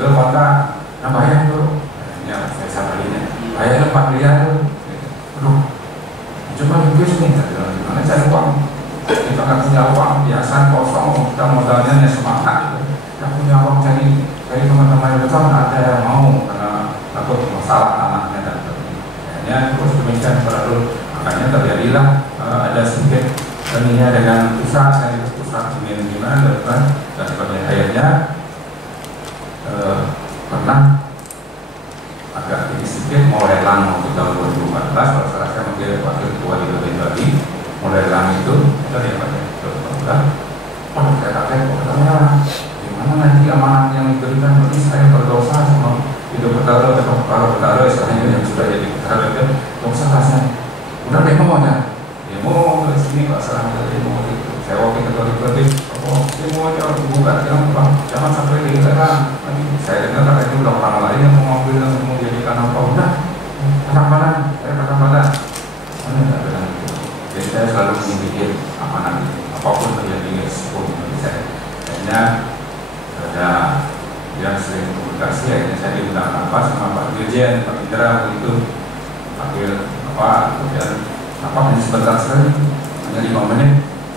sudah kontak, nah bayar tuh, ya saya samarinya, bayar 4 miliar tuh, aduh, coba invest nih, gimana cari uang, kita nggak punya uang, biasa kosong, kita modalnya hanya semangat, kita punya uang cari teman-teman yang besar, ada yang mau, karena takut masalah anaknya dan sebagainya. Terus demikian terlalu, makanya terjadilah ada sedikit ininya dengan pusat, saya pusat ingin gimana dan sebagainya. Akhirnya pernah agak sedikit mau lelang waktu tahun 2014, kalau salah saya menjadi wakil ketua di Bali, mau lelang itu dari apa ya, 2014. Oh, saya katakan, pokoknya 5 mana nanti amanat yang diberikan berarti saya berdosa sama hidup perkara atau perkara istilahnya yang sudah jadi perkara itu dosa rasanya. Udah demo aja, demo ke sini Pak Serang demo gitu. Saya wakil ketua dikreatif, demo aja bukan jangan sampai dilarang. Saya dengar karena itu udah orang lain yang mau ngambil dan mau jadikan apa udah pasang badan, saya pasang badan. Mana nggak bilang gitu. Jadi saya selalu memikir amanat ini, apapun terjadi resiko saya. Akhirnya ada yang sering komunikasi, akhirnya saya diundang apa sama Pak Dirjen, Pak Indra begitu, panggil apa, kemudian apa hanya sebentar sekali, hanya 5 menit.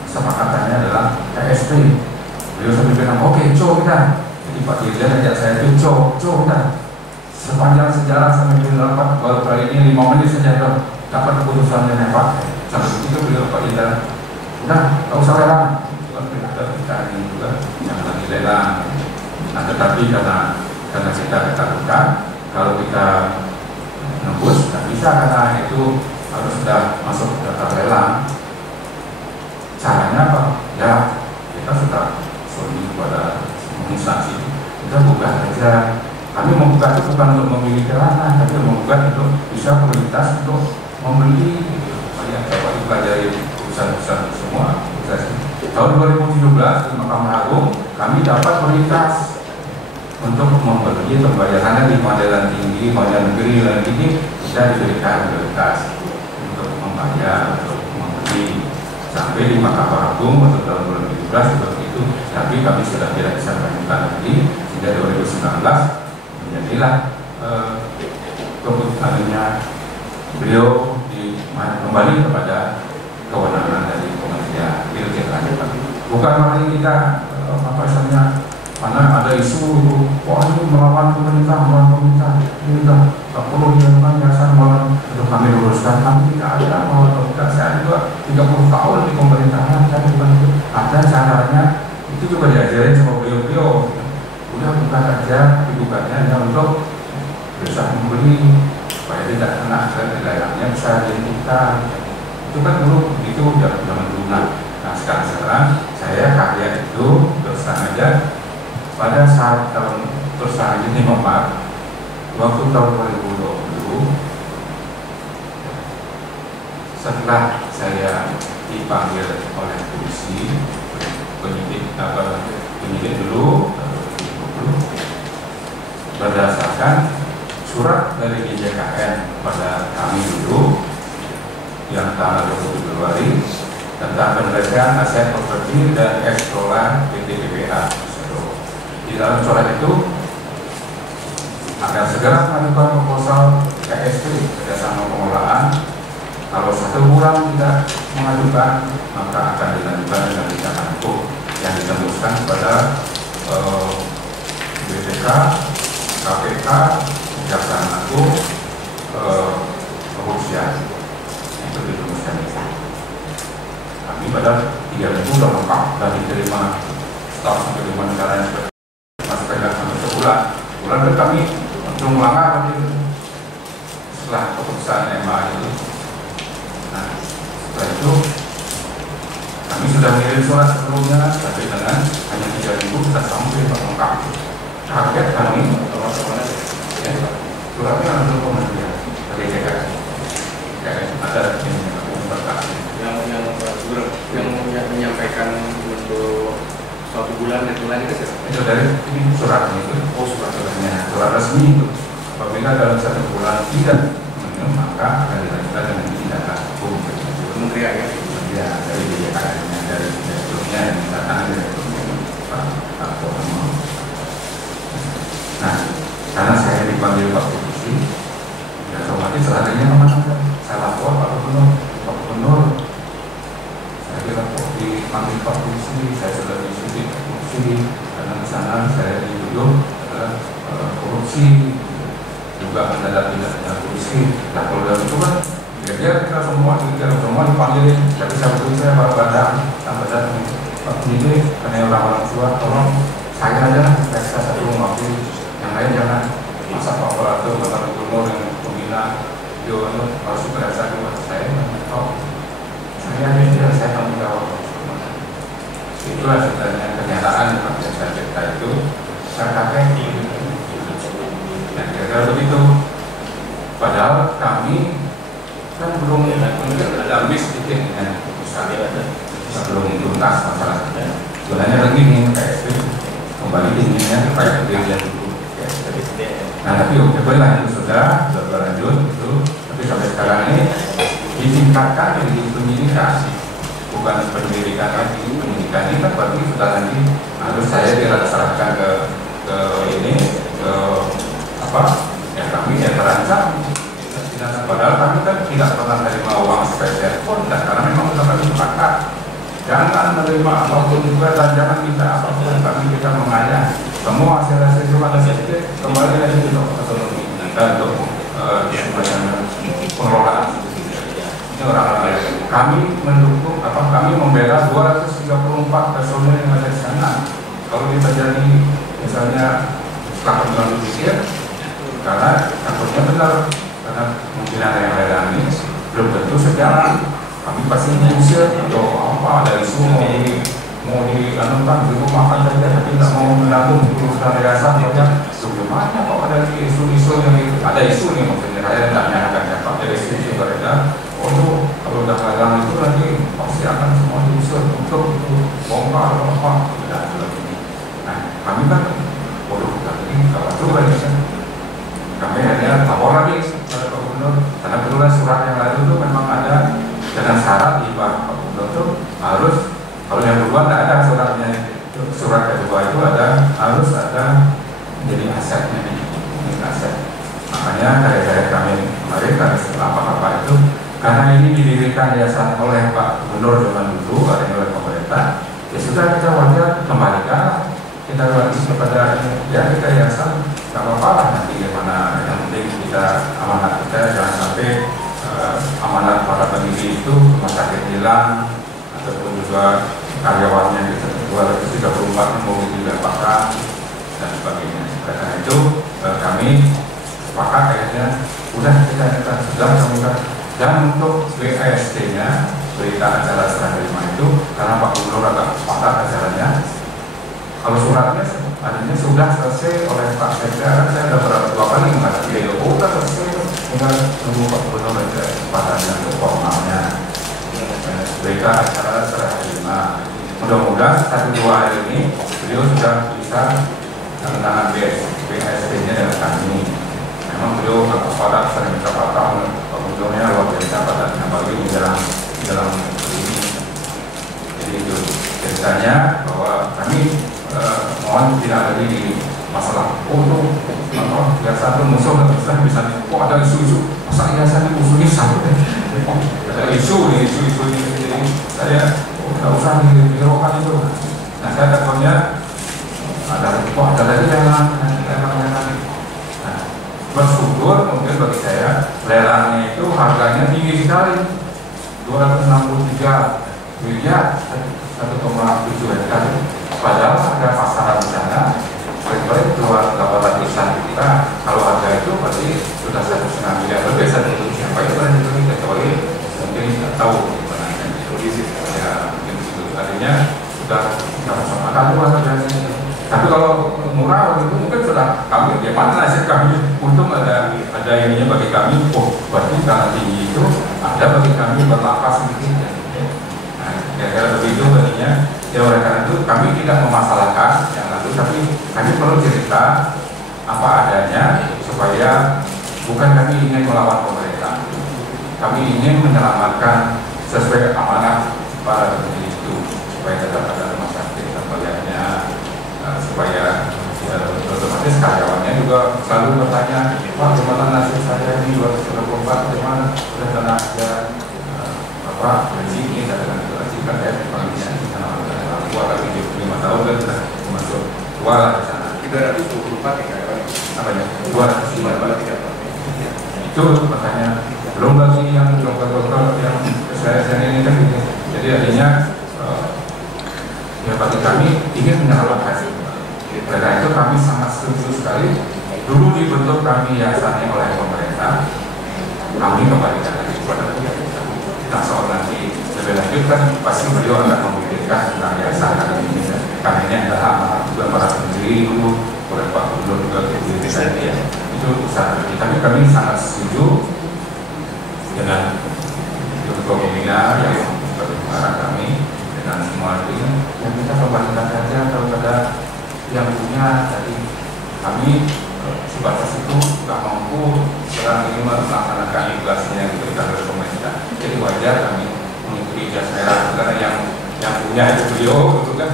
Kesepakatannya adalah KSP. Beliau sampai bilang, oke, kita. Jadi Pak Dirjen ajak saya itu, kita. Sepanjang sejarah sampai beliau dapat, baru kali ini 5 menit saja dapat keputusannya Pak. Sampai itu beliau Pak Indra, udah, tak usah lelang. Ada kita ini juga yang lagi lelang. Nah, tetapi karena kita ketakutan, kalau kita nembus, nggak bisa karena itu harus sudah masuk daftar lelang. Caranya apa? Ya, kita sudah soli kepada instansi. Kita buka saja. Kami membuka itu bukan untuk memiliki tanah, tapi membuka untuk bisa prioritas untuk membeli. Banyak dapat dipelajari urusan-urusan semua. Tahun 2017 di Mahkamah Agung kami dapat prioritas untuk membeli pembayarannya di pengadilan tinggi, pengadilan negeri dan ini kita diberikan prioritas untuk membayar, untuk membeli sampai di Mahkamah Agung untuk tahun 2017 seperti itu. Tapi kami sudah tidak bisa melanjutkan lagi sehingga 2019 menjadilah keputusannya beliau kembali kepada kewenangan dari Kementerian Ilmu. Bukan mari kita apa misalnya mana ada isu wah ini melawan pemerintah, ini tak perlu dilakukan biasa malam untuk kami luruskan. Kami tidak ada melawan pemerintah. Saya juga 30 tahun di pemerintahan, saya bukan itu. Ada caranya, itu juga diajarin sama beliau-beliau. Udah buka saja, dibukannya hanya untuk bisa membeli supaya tidak kena ke daerahnya bisa dihentikan. Itu kan dulu itu zaman dulu. Nah sekarang saya karya itu terus terang aja pada saat tahun terus terang ini waktu tahun 2020 setelah saya dipanggil oleh polisi penyidik dulu berdasarkan surat dari DJKN pada kami dulu yang tanggal 20 Februari tentang penyelesaian aset properti dan eksploran PT PPA. Di dalam surat itu akan segera melakukan proposal KSP kerjasama pengelolaan. Kalau 1 bulan tidak mengajukan, maka akan dilanjutkan dengan tindakan hukum yang ditembuskan kepada BPK, KPK, Kejaksaan Agung, kepolisian. Itu ditembuskan itu. Kami pada 3 minggu sudah lengkap dan diterima staf sampai 5 negara yang masuk ke dalam sampai sebulan. Bulan itu kami untuk melanggar setelah keputusan MA itu. Nah, setelah itu kami sudah mengirim surat sebelumnya, tapi dengan hanya 3 minggu kita sampai lengkap. Target kami suratnya langsung kementerian dari DJKN. Ada yang menyampaikan untuk 1 bulan deadline itu siapa? Itu dari ini suratnya itu. Oh, suratnya, surat resmi itu. Apabila dalam 1 bulan tidak maka akan dilanjutkan dengan tindakan hukum. Kementerian ya? Ya, dari DJKN, dari direkturnya yang misalkan direkturnya Pak Tomo. Nah, karena saya dipanggil Pak Polisi, ya otomatis larinya kemana? Saya lapor Pak Gubernur. Saya bilang kok dipanggil Pak Polisi, saya sudah disuruh korupsi, karena di sana saya dituduh adalah korupsi, juga ada tindak polisi. Nah kalau dalam itu kan, kita semua dipanggil, tapi saya Pak Badan, sampai datang Pak penyidik, karena orang-orang tua, tolong saya aja periksa 1 wakil, yang lain jangan. Masa Pak Balato, Bapak Gubernur yang pembina harus periksa dulu. Saya tahu saya tanggung jawab. Itulah ceritanya. pernyataan yang saya cerita itu saya pakai dan kira-kira begitu. Padahal kami kan belum ada miss titik ya, belum tuntas masalahnya. Sebenarnya lagi nih KSP kembali dinginnya supaya kejadian dulu. Nah tapi oke lah itu sudah berlanjut itu. Tapi sampai sekarang ini ditingkatkan jadi penyidikan, bukan penyidikan lagi. Penyidikan ini kan berarti sudah nanti harus saya serahkan ke ini ke apa? Ya kami yang terancam. Padahal kami kan tidak pernah menerima uang spesial pun, dan karena memang sudah kami sepakat jangan menerima apapun juga dan jangan minta apapun. Kami kita mengayah semua hasil-hasil itu ada sedikit kembali lagi untuk otonomi kita untuk pengelolaan. Ini orang-orang kami mendukung apa? Kami membela 234 personel yang ada di sana. Kalau kita jadi misalnya setelah pemilihan pikir, karena takutnya benar. Karena mungkin ada yang lain ini belum tentu sejalan. Kami pasti diusir atau apa, ada isu mau dianukan di rumah saja, tapi tidak mau menanggung urusan yayasan. Banyak bagaimana kok ada isu-isu yang ada isu nih, maksudnya saya tidak menyalahkan siapa, ada isu beredar. Oh kalau udah gagal itu nanti pasti akan semua diusir untuk bongkar atau apa. Tidak lagi. Nah kami kan tapi kalau itu kan kami hanya lapor lagi kepada Pak Gubernur, karena kebetulan surat yang lalu itu memang ada dengan syarat di Pak Gubernur itu harus, kalau yang kedua tidak ada suratnya, surat kedua itu ada harus ada jadi asetnya, ini aset. Makanya dari kami kemarin kami setelah apa itu, karena ini didirikan yayasan oleh Pak Gubernur zaman dulu, oleh pemerintah, ya sudah kita wajar kembalikan, kita wajib kepada ya kita yayasan. Gak apa-apa lah nanti gimana, yang penting kita amanat kita jangan sampai amanat para pendidik itu rumah sakit hilang ataupun juga karyawannya kita 234 mau didapatkan dan sebagainya. Karena itu kami sepakat kayaknya sudah kita sudah kami dan untuk BASD-nya berita acara serah terima itu karena Pak Gubernur agak patah acaranya. Kalau suratnya artinya sudah selesai oleh Pak Sekda, saya sudah berapa kali mengatakan sudah selesai, tinggal tunggu Pak Gubernur aja kesempatannya untuk formalnya. Berita acara serah terima. Mudah-mudahan 1-2 hari ini beliau sudah bisa tangan BSD-nya dengan kami. Memang beliau agak padat, saya minta patah Pak Gubernurnya luar biasa padatnya, apalagi di dalam ini. Jadi itu ceritanya bahwa kami mohon tidak ada di masalah untuk biasa itu musuh dan bisa kok ada isu-isu masa biasa musuhnya satu ada isu nih isu ini jadi saya tidak usah dihiraukan itu. Nah saya takutnya ada ada lagi yang lain. Nah bersyukur mungkin bagi saya lelangnya itu harganya tinggi sekali 263 miliar 1,7 hektar. Padahal harga pasaran di sana baik-baik keluar 800-an kita. Kalau harga itu berarti sudah 1,5 miliar lebih. Siapa itu kan itu kecuali mungkin tidak tahu gimana kondisi ya mungkin itu artinya sudah sama kali harganya. Tapi kalau murah itu mungkin sudah kami gimana nasib kami untung ada ininya bagi kami. Oh berarti karena tinggi itu ada bagi kami berlapas sedikit. Nah kira-kira begitu tadinya. Ya oleh karena itu kami tidak memasalahkan yang lalu, tapi kami perlu cerita apa adanya supaya bukan kami ingin melawan pemerintah, kami ingin menyelamatkan sesuai amanah para pendiri itu supaya tetap ada rumah sakit dan sebagainya, supaya ya, otomatis karyawannya juga selalu bertanya, Pak gimana nasib saya ini 234 gimana sudah kena ada apa gaji ini dan gaji kan ya dipanggilnya tua lagi 75 tahun kan sudah masuk tua lah di sana. 324 ya apa ya? 254 itu makanya belum lagi yang dokter-dokter yang saya ini kan gitu. Jadi artinya ya bagi kami ingin menyelamatkan. Karena itu kami sangat setuju sekali. Dulu dibentuk kami yayasannya oleh pemerintah, kami kembalikan lagi kepada pemerintah. Nah soal nanti lebih lanjut kan pasti beliau akan memikirkan tentang yayasan ini. karena adalah juga para pendiri itu oleh Pak Gubernur juga pendiri saya ya, itu usaha kami sangat setuju dengan ketua pembina yang berbicara kami dengan semua itu yang kita kembalikan saja kepada yang punya. Tadi kami sebatas itu nggak mampu sekarang ini melaksanakan ikhlasnya yang diberikan oleh pemerintah, jadi wajar kami mengikuti jasa karena yang punya itu beliau, itu kan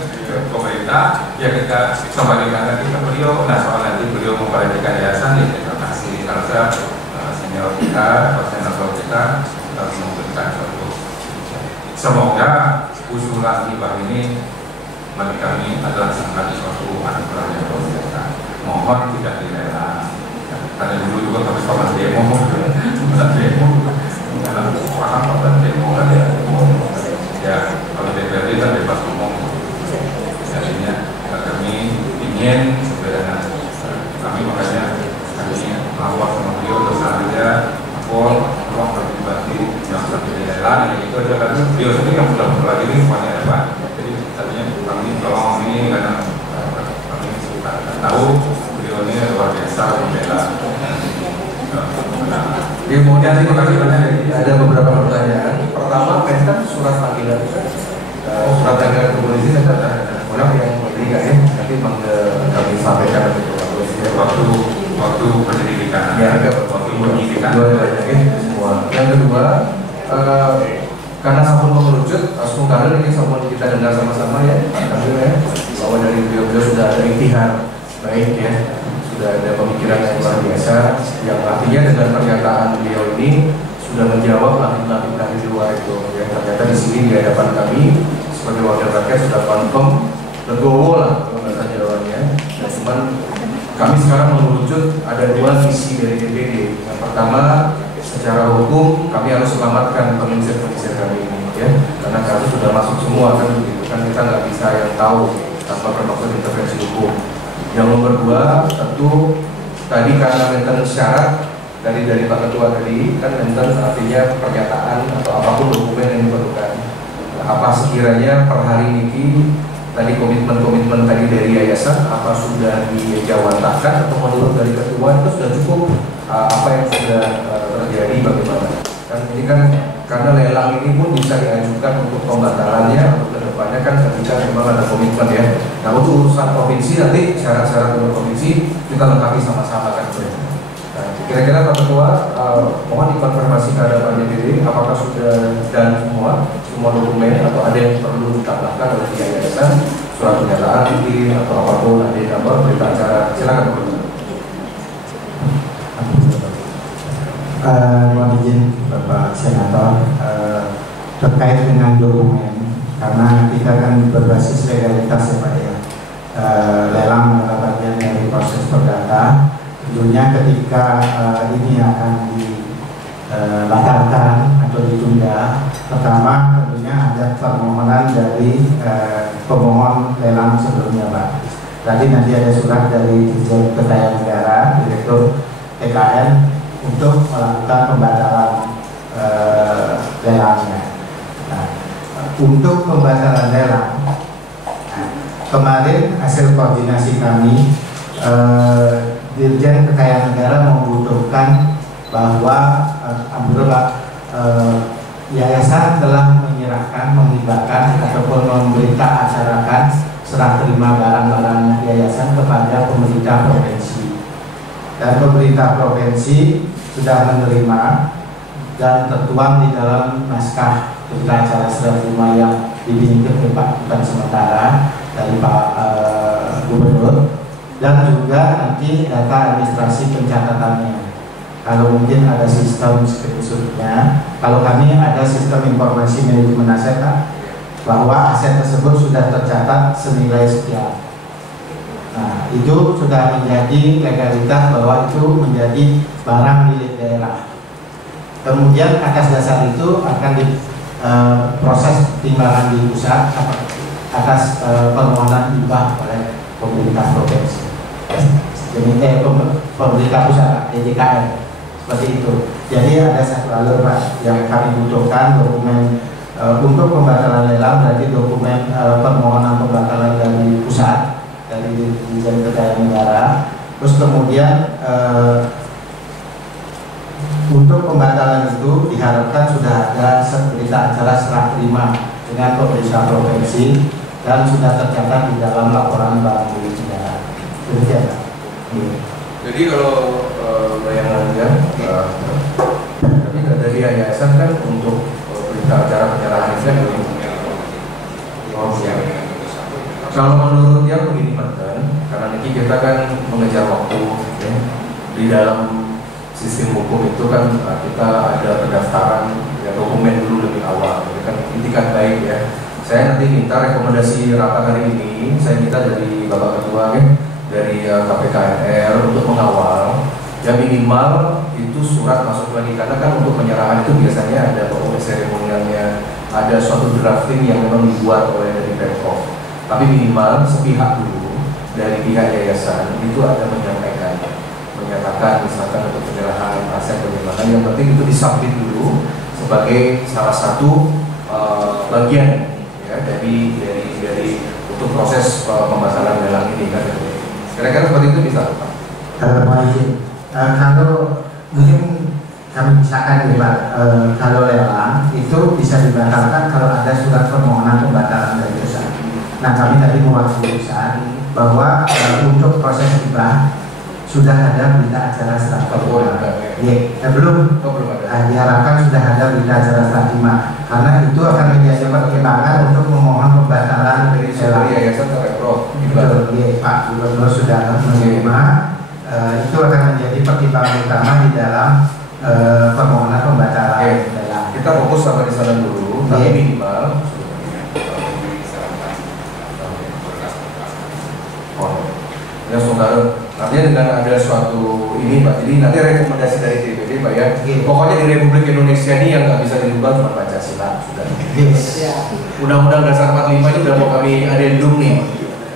pemerintah, ya kita kembalikan lagi ke beliau. Nah soal nanti beliau memperhatikan yayasan, ya terima kasih karena senior kita, koordinator kita harus memberikan suatu. Semoga usulan hibah ini bagi kami adalah sangat suatu anugerah yang luar biasa. Mohon tidak dilelang. Karena dulu juga kami pernah demo, ya kalau DPRD kan bebas ngomong. Jadinya kami ingin sebenarnya kami makanya kami melawat sama beliau terus saja ruang pribadi yang seperti lelang itu aja kan beliau sendiri yang sudah mempelajari semuanya ya Pak. Jadi tadinya kami tolong ini karena kami suka tahu beliau ini luar biasa membela. Kemudian ada beberapa pertanyaan. Pertama, kan surat panggilan surat panggilan ke polisi ada orang yang memberikan ya, nanti kami sampaikan ke waktu penyelidikan. Ya, ada waktu penyelidikan. Semua. Yang kedua, karena sabun mengerucut, langsung kader ini sabun kita dengar sama-sama ya, bahwa dari beliau sudah ada ikhtiar baik ya. Sudah ada pemikiran yang luar biasa, yang artinya dengan pernyataan beliau ini sudah menjawab langkah-langkah di luar itu. Yang ternyata di sini di hadapan kami sebagai wakil rakyat sudah confirm, legowo lah kalau bahasa Jawanya. Dan cuman kami sekarang mengerucut ada dua visi dari DPD. Yang pertama, secara hukum kami harus selamatkan pengisir-pengisir kami ini ya, karena kasus sudah masuk semua kan begitu kan, kita nggak bisa yang tahu tanpa bermaksud intervensi hukum. Yang nomor dua, tentu tadi karena maintenance syarat dari Pak Ketua tadi kan maintenance artinya pernyataan atau apapun dokumen yang diperlukan. Nah, apa sekiranya per hari ini tadi komitmen tadi dari yayasan apa sudah dijawantahkan atau menurut dari Ketua itu sudah cukup, apa yang sudah terjadi bagaimana? Kan ini kan karena lelang ini pun bisa diajukan untuk pembatalannya untuk kedepannya kan ketika memang ada komitmen ya. Nah untuk urusan provinsi nanti syarat-syarat untuk provinsi kita lengkapi sama-sama kan. Nah, kira-kira Pak Ketua mohon dikonfirmasi ke hadapan DPD apakah sudah dan semua dokumen atau ada yang perlu ditambahkan oleh yayasan, surat pernyataan mungkin atau apapun, ada gambar berita acara, silakan Pak Ketua. Mohon izin Bapak Senator terkait dengan dokumen, karena kita kan berbasis legalitas ya Pak ya, lelang adalah bagian dari proses perdata. Tentunya ketika ini akan dibatalkan atau ditunda, pertama tentunya ada permohonan dari pemohon lelang sebelumnya Pak. Tadi nanti ada surat dari Dirjen Kekayaan Negara, Direktur TKN untuk melakukan pembatalan lelangnya. Nah, untuk pembatalan lelang, kemarin hasil koordinasi kami, Dirjen Kekayaan Negara membutuhkan bahwa yayasan telah menyerahkan, menghibahkan ataupun memberitaacarakan serah terima barang-barang yayasan kepada pemerintah provinsi. Dan pemerintah provinsi sudah menerima dan tertuang di dalam naskah berita acara serah terima yang dibimbing bukan sementara dari Pak Gubernur, dan juga nanti data administrasi pencatatannya. Kalau mungkin ada sistem screenshotnya, kalau kami ada sistem informasi manajemen aset bahwa aset tersebut sudah tercatat senilai sekian. Nah, itu sudah menjadi legalitas bahwa itu menjadi barang milik daerah. Kemudian atas dasar itu akan diproses timbangan di pusat atas permohonan hibah oleh pemerintah provinsi. Jadi pemerintah pusat DJKN seperti itu. Jadi ada satu alur Pak yang kami butuhkan dokumen untuk pembatalan lelang berarti dokumen permohonan pembatalan dari pusat, dari Dirjen Kekayaan Negara. Terus kemudian untuk pembatalan itu diharapkan sudah ada berita acara serah terima dengan pemerintah provinsi dan sudah tercatat di dalam laporan barang bukti negara. Demikian, Pak. Jadi kalau bayangannya, tapi dari yayasan kan untuk berita acara penyerahan itu kan kalau menurut dia begini Mantan, karena ini kita kan mengejar waktu ya. Di dalam sistem hukum itu kan kita ada pendaftaran ya, dokumen dulu lebih awal, itu kan itikat baik ya. Saya nanti minta rekomendasi rapat hari ini, saya minta dari Bapak Ketua ya, dari KPK NR untuk mengawal ya, minimal itu surat masuk lagi, karena kan untuk penyerahan itu biasanya ada proses seremonialnya, ada suatu drafting yang memang dibuat oleh dari Pemprov, tapi minimal sepihak dulu dari pihak yayasan itu ada menyatakan misalkan untuk penyerahan aset bagaimana, yang penting itu disubmit dulu sebagai salah satu bagian ya dari untuk proses pembatalan lelang ini kan. Kira-kira seperti itu bisa Pak? Kalau mungkin kami misalkan Pak, kalau lelang itu bisa dibatalkan kalau ada surat permohonan pembatalan dari pusat. Nah kami tadi mewakili pusat bahwa untuk proses hibah sudah ada berita acara serah terima. Belum diharapkan sudah ada berita acara serah terima, karena itu akan menjadi pertimbangan untuk memohon pembatalan dari yayasan ke Pemprov. Pak Gubernur sudah menerima, itu akan menjadi pertimbangan utama di dalam permohonan pembatalan. Kita fokus sampai di sana dulu, tapi minimal. Ya saudara, artinya dengan ada suatu ini Pak, jadi nanti rekomendasi dari DPD Pak ya, pokoknya di Republik Indonesia ini yang nggak bisa dirubah cuma Pancasila sudah. Undang-Undang Dasar 45 ini udah mau kami adendum nih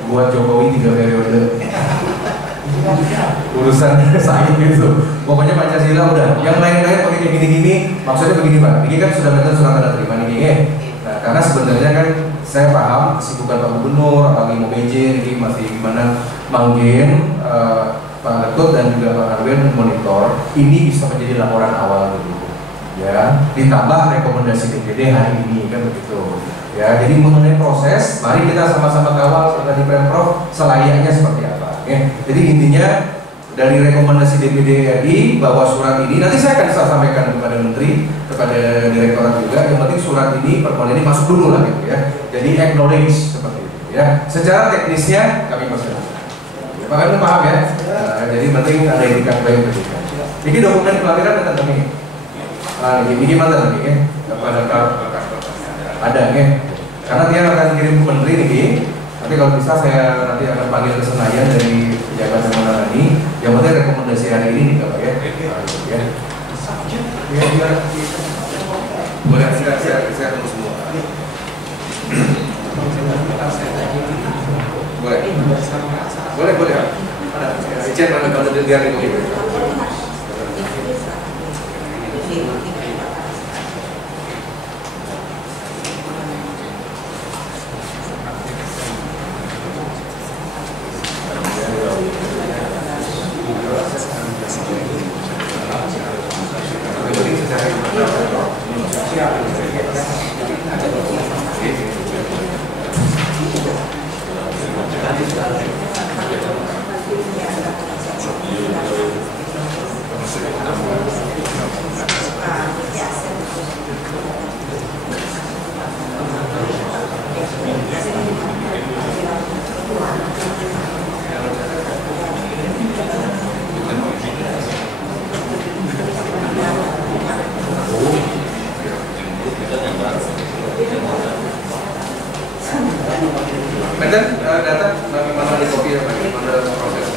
buat Jokowi 3 periode. Urusan saya gitu, pokoknya Pancasila udah, yang lain-lain pakai kayak gini-gini, maksudnya begini Pak, ini kan sudah betul surat tanda terima nih. Nah karena sebenarnya kan saya paham kesibukan Pak Gubernur, apalagi mau PJ, ini masih gimana manggil Pak Ketut dan juga Pak Arwen monitor, ini bisa menjadi laporan awal dulu ya, ditambah rekomendasi DPD hari ini kan begitu ya. Jadi mengenai proses, mari kita sama-sama kawal dari Pemprov selayaknya seperti apa ya. Jadi intinya dari rekomendasi DPD RI bahwa surat ini nanti saya akan sampaikan kepada Menteri, kepada Direktorat juga, yang penting surat ini, permohonan ini masuk dulu lah gitu ya. Jadi acknowledge seperti itu ya. Secara teknisnya kami persilakan. Pak Anu paham ya? Nah, jadi penting ada etikat baik pendidikan. Ini dokumen kelahiran datang kami. Ini gimana tadi ya? Kepada ada ya. Karena dia akan kirim ke Menteri nih. Nanti kalau bisa saya nanti akan panggil ke Senayan dari pejabat yang menangani. Yang penting rekomendasi hari ini nih Pak ya. Ya. Boleh saya tunggu semua. Boleh. Ada. Cek kalau dia ini. Data bagaimana di kopi ya, bagaimana proses?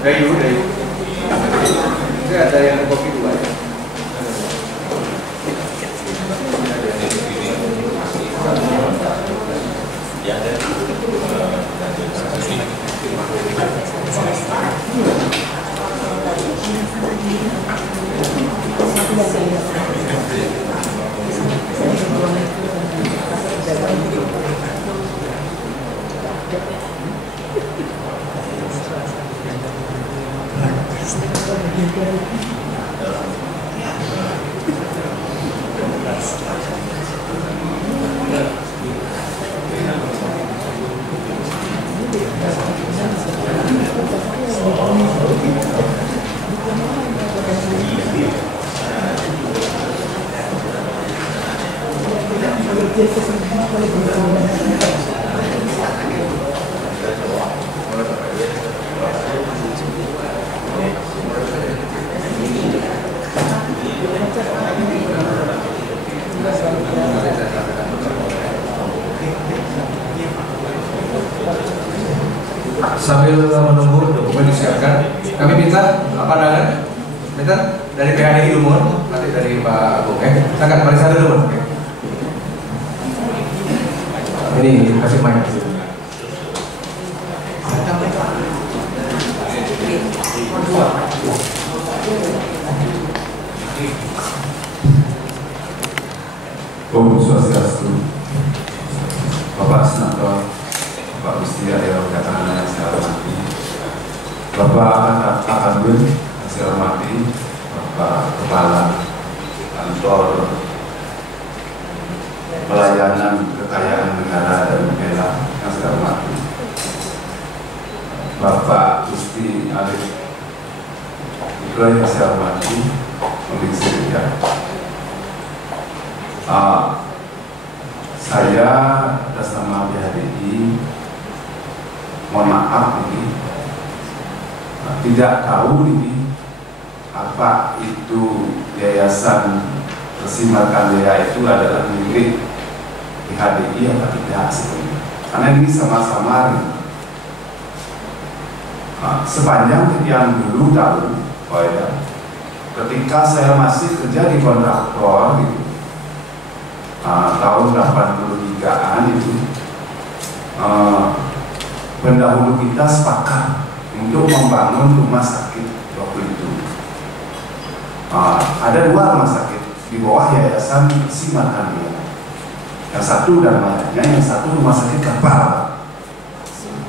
Dayu. Ini ada yang kopi 2 ya. Sambil menunggu dokumen disiapkan, kami minta pandangan, minta dari PHDI Lumut, nanti dari Pak Agung, silakan mari satu dulu. Ini kasih mic. Om Swastiastu, Bapak Senator, Bapak Gusti Arya Gatana yang saya hormati, Bapak Akadun yang saya hormati, Bapak Kepala Kantor Pelayanan Kekayaan Negara dan Bela yang saya hormati, Bapak Gusti Arif yang saya hormati, Komisi Kerja. Saya atas nama PHDI mohon maaf ini tidak tahu ini apa itu Yayasan Persimatan Dea itu adalah milik PHDI atau tidak sebenarnya, karena ini sama-sama sepanjang yang dulu tahu, ketika saya masih kerja di kontraktor gitu, tahun 83-an itu pendahulu kita sepakat untuk membangun rumah sakit waktu itu. Ada 2 rumah sakit di bawah Yayasan Persimatan Dea. Yang satu namanya, yang satu rumah sakit kapal.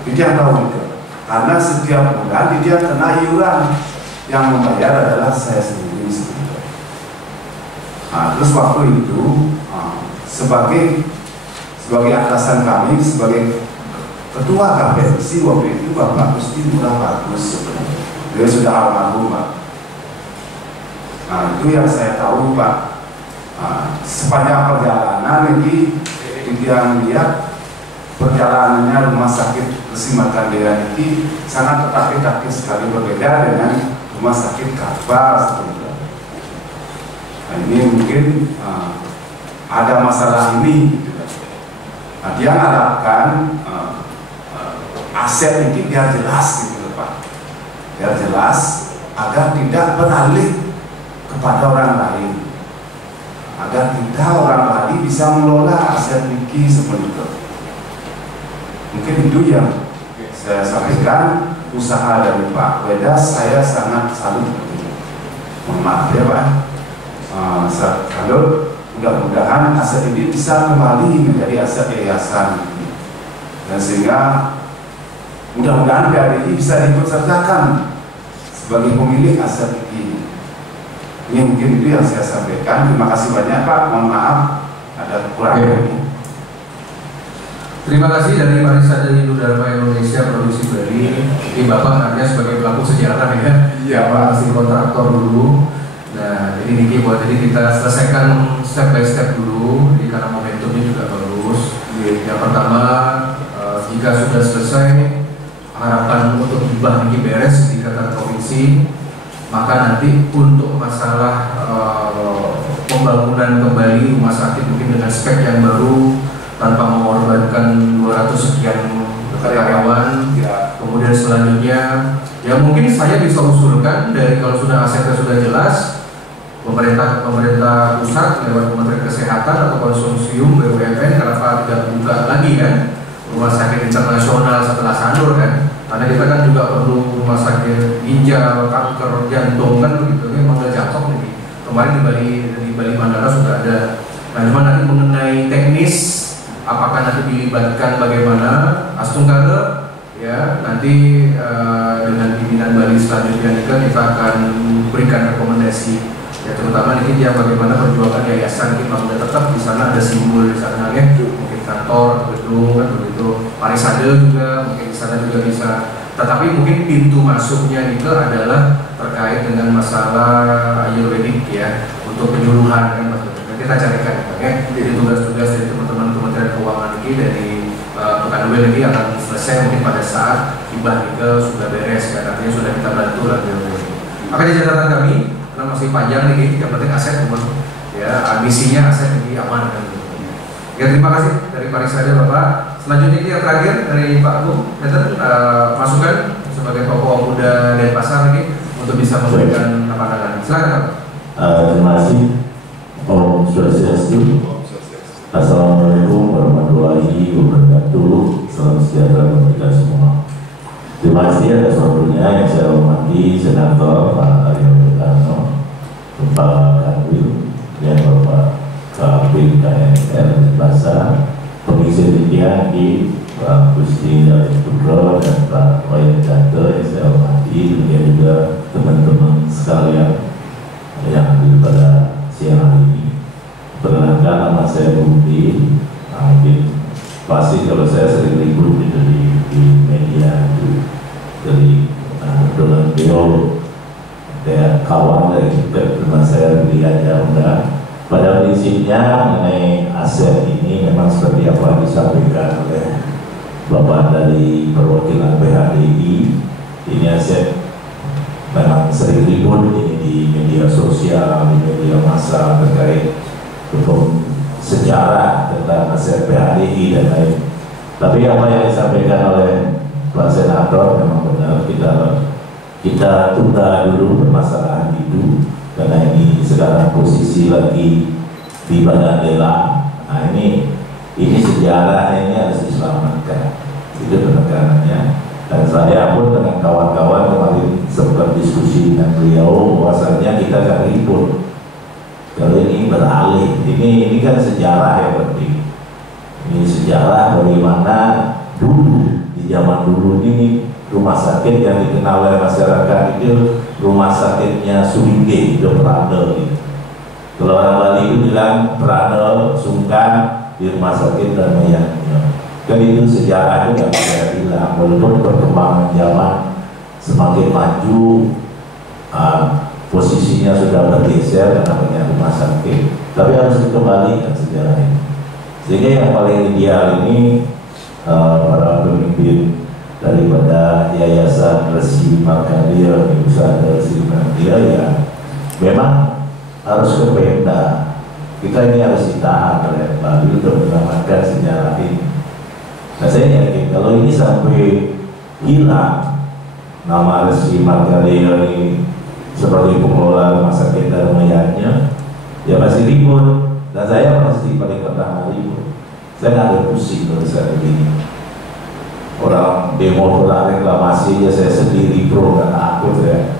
Itu yang tahu itu. Karena setiap bulan dia kena iuran, yang membayar adalah saya sendiri sebetulnya. Terus waktu itu sebagai atasan kami, sebagai ketua KPMC waktu itu Bapak Gusti Ngurah Bagus, dia sudah almarhum Pak. Itu yang saya tahu Pak. Sepanjang perjalanan ini yang lihat perjalanannya rumah sakit Persimatan Dea ini sangat tetapi sekali berbeda dengan rumah sakit kapal sebetulnya. Ini mungkin ada masalah ini gitu. Dia harapkan aset ini biar jelas gitu Pak, biar jelas agar tidak beralih kepada orang lain, agar tidak orang lain bisa mengelola aset Niki seperti itu. Mungkin itu yang saya sampaikan. Usaha dari Pak Wedas saya sangat salut. Mohon maaf ya Pak. Kalau mudah-mudahan aset ini bisa kembali menjadi aset yayasan, dan sehingga mudah-mudahan PHDI bisa diikutsertakan sebagai pemilik aset ini. Ini mungkin itu yang saya sampaikan. Terima kasih banyak Pak. Mohon maaf ada kekurangan. Terima kasih dari Barisan Hindu Dharma Indonesia Produksi Bali. Ini Bapak hanya sebagai pelaku sejarah ya. Iya Pak. Masih kontraktor dulu. Nah, jadi Niki buat ini kita selesaikan step by step dulu. Jadi karena momentumnya juga bagus. Yang pertama, jika sudah selesai, harapan untuk hibah Niki beres di tingkatan provinsi, maka nanti untuk masalah pembangunan kembali rumah sakit mungkin dengan spek yang baru, tanpa mengorbankan 200 sekian karyawan, Kemudian selanjutnya, ya mungkin saya bisa usulkan dari kalau sudah asetnya sudah jelas, pemerintah pusat lewat Kementerian Kesehatan atau konsorsium BUMN kenapa tidak buka lagi kan rumah sakit internasional setelah Sanur kan? Karena kita kan juga perlu rumah sakit ginjal, kanker, jantung kan begitu, ini memang jatuh nih. Kemarin di Bali Bandara sudah ada. Nah, cuma nanti mengenai teknis, apakah nanti dilibatkan bagaimana Astungkare, ya nanti dengan pimpinan Bali selanjutnya juga kita akan berikan rekomendasi, ya terutama ini yang bagaimana perjuangan yayasan kita sudah tetap di sana ada simbol di sana ya, mungkin kantor atau gedung kan begitu, parisade juga mungkin di sana juga bisa. Tetapi mungkin pintu masuknya itu adalah terkait dengan masalah ayurvedik ya, untuk penyuluhan kan Mas. Kita carikan ya. Jadi tugas-tugas dari teman-teman Kementerian Keuangan ini dari Pekanbaru ini akan selesai mungkin pada saat hibah nikel sudah beres ya, artinya sudah kita bantu lah. Maka di catatan kami karena masih panjang nih, yang penting aset ya, misinya aset ini aman kan. Ya terima kasih dari Parisade Bapak. Selanjutnya ini yang terakhir dari Pak Agung, masukan sebagai tokoh muda Denpasar ini untuk bisa memberikan pandangan. Silakan. Terima kasih. Om Swastiastu. Assalamualaikum warahmatullahi wabarakatuh. Salam sejahtera bagi kita semua. Terima kasih atas waktunya yang saya hormati Senator Pak Aryo Butano, Pak Kanwil, dan Bapak Kapil KNR Denpasar, Komisi Pemilihan di Pak Gusti Darussutra dan Pak Wayan Canto yang saya hormati, dan juga teman-teman sekalian yang hadir pada siang hari ini. Perkenalkan, nama saya Budi. Mungkin pasti kalau saya sering libur di media itu dari dengan beliau kayak kawan dari teman saya Budi Aja. Pada prinsipnya mengenai aset ini memang seperti apa disampaikan oleh Bapak dari perwakilan PHDI, ini aset memang sering ribut ini di media sosial, di media massa terkait sejarah tentang aset PHDI dan lain. Tapi apa yang disampaikan oleh Pak Senator memang benar, kita tunda dulu permasalahan itu karena ini sekarang posisi lagi di badan lelang. Nah ini sejarah ini harus diselamatkan, itu penekanannya. Dan saya pun dengan kawan-kawan kemarin sempat diskusi dengan beliau bahwasanya kita akan ribut kalau ini beralih. Ini kan sejarah yang penting. Ini sejarah bagaimana dulu di zaman dulu ini rumah sakit yang dikenal oleh masyarakat itu rumah sakitnya Suwingge, itu Prade. Kalau orang Bali itu bilang Prade, Sungkan di rumah sakit Ramayana. Dan itu sejarah itu nggak bisa bilang, walaupun perkembangan zaman semakin maju, posisinya sudah bergeser karena banyak rumah sakit. Tapi harus dikembalikan sejarah ini. Sehingga yang paling ideal ini para pemimpin daripada Yayasan Resi Markandia, usaha Resi Markandia ya memang harus ke Pemda. Kita ini harus ditahan oleh Bali untuk menyelamatkan sejarah ini. Nah saya yakin kalau ini sampai hilang nama Resi Markandia ini sebagai pengelola rumah sakit Dharmayanya, ya pasti ribut. Dan saya pasti paling pertama ribut. Saya nggak ada pusing kalau saya begini. Orang demo tentang reklamasi ya saya sendiri pro, nggak takut ya.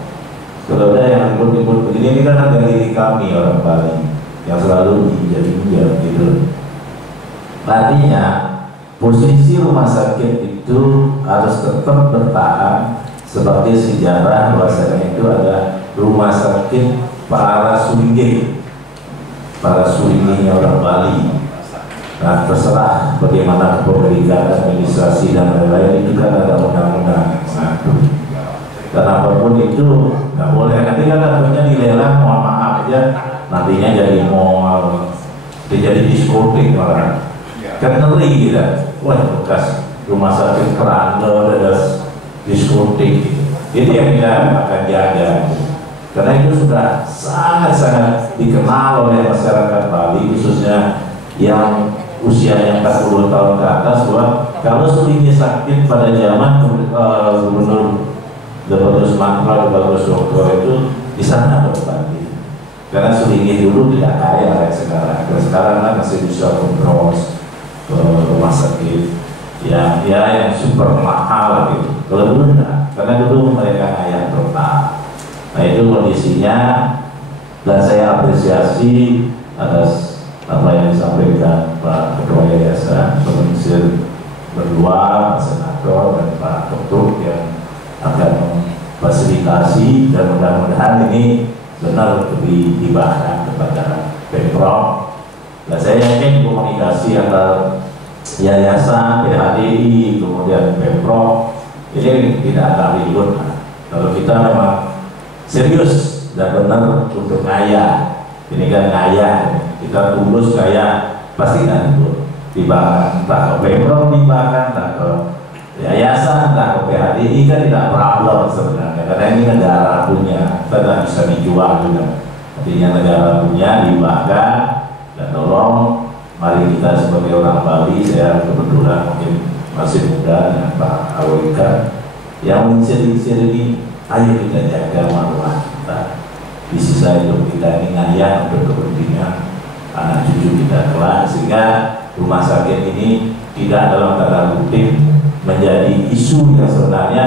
Kalau ada yang ribut-ribut begini, ini kan ada diri kami orang Bali yang selalu jadi gitu. Artinya posisi rumah sakit itu harus tetap bertahan sebagai sejarah bahwasanya itu ada rumah sakit para Suwingge, para Suwingge orang Bali. Nah terserah bagaimana kepemilikan, administrasi dan lain-lain, itu kan ada undang-undang mengatur. Dan apapun itu nggak boleh. Nanti kan tentunya dilelang, mohon maaf aja, nantinya jadi mall, jadi diskotik malah. Kan ngeri gitu. Wah bekas rumah sakit Prade ada diskotik. Itu yang kita akan jaga. Karena itu sudah sangat-sangat dikenal oleh masyarakat Bali, khususnya yang usianya 40 tahun ke atas, bahwa Kalau Sulinggi sakit pada zaman Gubernur Dr. Sumatera Dr. Sokro itu di sana berbagi. Karena Sulinggi dulu tidak kaya kayak sekarang. Sekarang kan masih bisa kontrol ke rumah sakit yang super mahal gitu. Kalau dulu enggak, karena dulu mereka kaya total. Nah itu kondisinya, dan saya apresiasi atas apa yang disampaikan Pak Ketua Yayasan, Komisioner berdua, Pak Senator dan Pak Ketua yang akan memfasilitasi, dan mudah-mudahan ini benar dibahas kepada Pemprov. Dan saya yakin komunikasi antara Yayasan, PHDI, kemudian Pemprov ini tidak akan ribut. Kalau kita memang serius dan benar untuk ngaya, ini kan ngaya, kita tulus kayak pasti kan ribut. Dibahas entah ke Pemprov, dibahas entah ke Yayasan, entah ke PHDI, kan tidak problem sebenarnya, karena ini negara punya, kita tidak bisa dijual juga. Artinya negara punya, dibahas, dan tolong mari kita sebagai orang Bali, saya kebetulan mungkin masih muda dengan Pak Awika yang menciri-ciri ini, ayo kita jaga marwah kita. Di sisa hidup kita ini ngayah untuk kepentingan anak cucu kita kelak, sehingga rumah sakit ini tidak dalam tanda kutip menjadi isu yang sebenarnya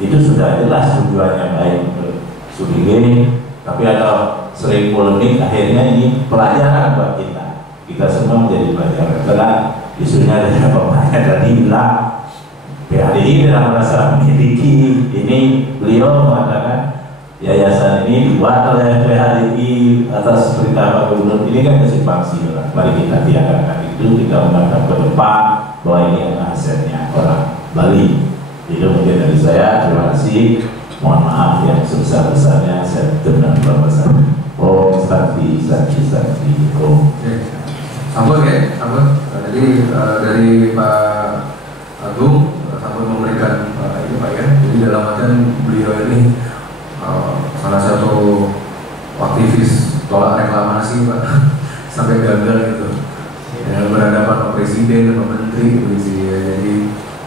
itu sudah jelas tujuannya baik untuk Sulinggi, tapi ada sering polemik, akhirnya ini pelajaran buat kita semua menjadi pelajaran. Karena isunya dari bapaknya tadi bilang PHDI tidak merasa memiliki ini, beliau mengatakan yayasan ini dibuat oleh PHDI atas perintah Pak Gubernur. Ini kan kesimpang siur. Mari kita tiadakan itu, kita menghadap ke depan bahwa ini adalah asetnya orang Bali. Itu mungkin dari saya. Terima kasih. Mohon maaf yang sebesar-besarnya saya dengan Bapak. Oh, sakti. Oh. Sambut ya, sambut. Jadi dari Pak Agung sambut memberikan ini Pak ya. Jadi dalam artian beliau ini salah satu aktivis tolak reklamasi Pak, sampai gagal gitu. Ya, berhadapan Pak Presiden, Pak Menteri begitu ya.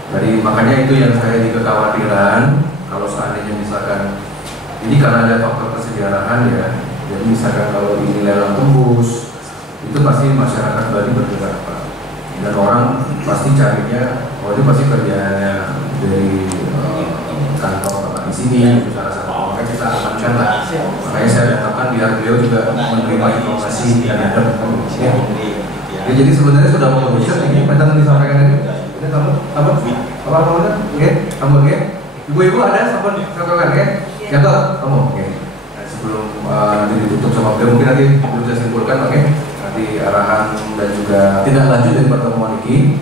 Jadi makanya itu yang saya juga kekhawatiran kalau seandainya misalkan ini karena ada faktor kesejarahan ya. Jadi misalkan kalau ini lelang tembus, itu pasti masyarakat Bali bergerak Pak, dan orang pasti carinya, oh itu pasti kerjaannya dari kantor Bapak di sini, salah satu, makanya kita amankan lah. Makanya saya datangkan biar beliau juga menerima informasi yang ada. Ya, jadi sebenarnya sudah mau bisa ini penting disampaikan ini. Ini kamu apa oke, kamu oke. Ibu-ibu ada sabun sampaikan ya? Ya toh, kamu oke. Sebelum nanti ditutup sama beliau, mungkin nanti bisa simpulkan oke. Di arahan dan juga tidak lanjut dari pertemuan ini.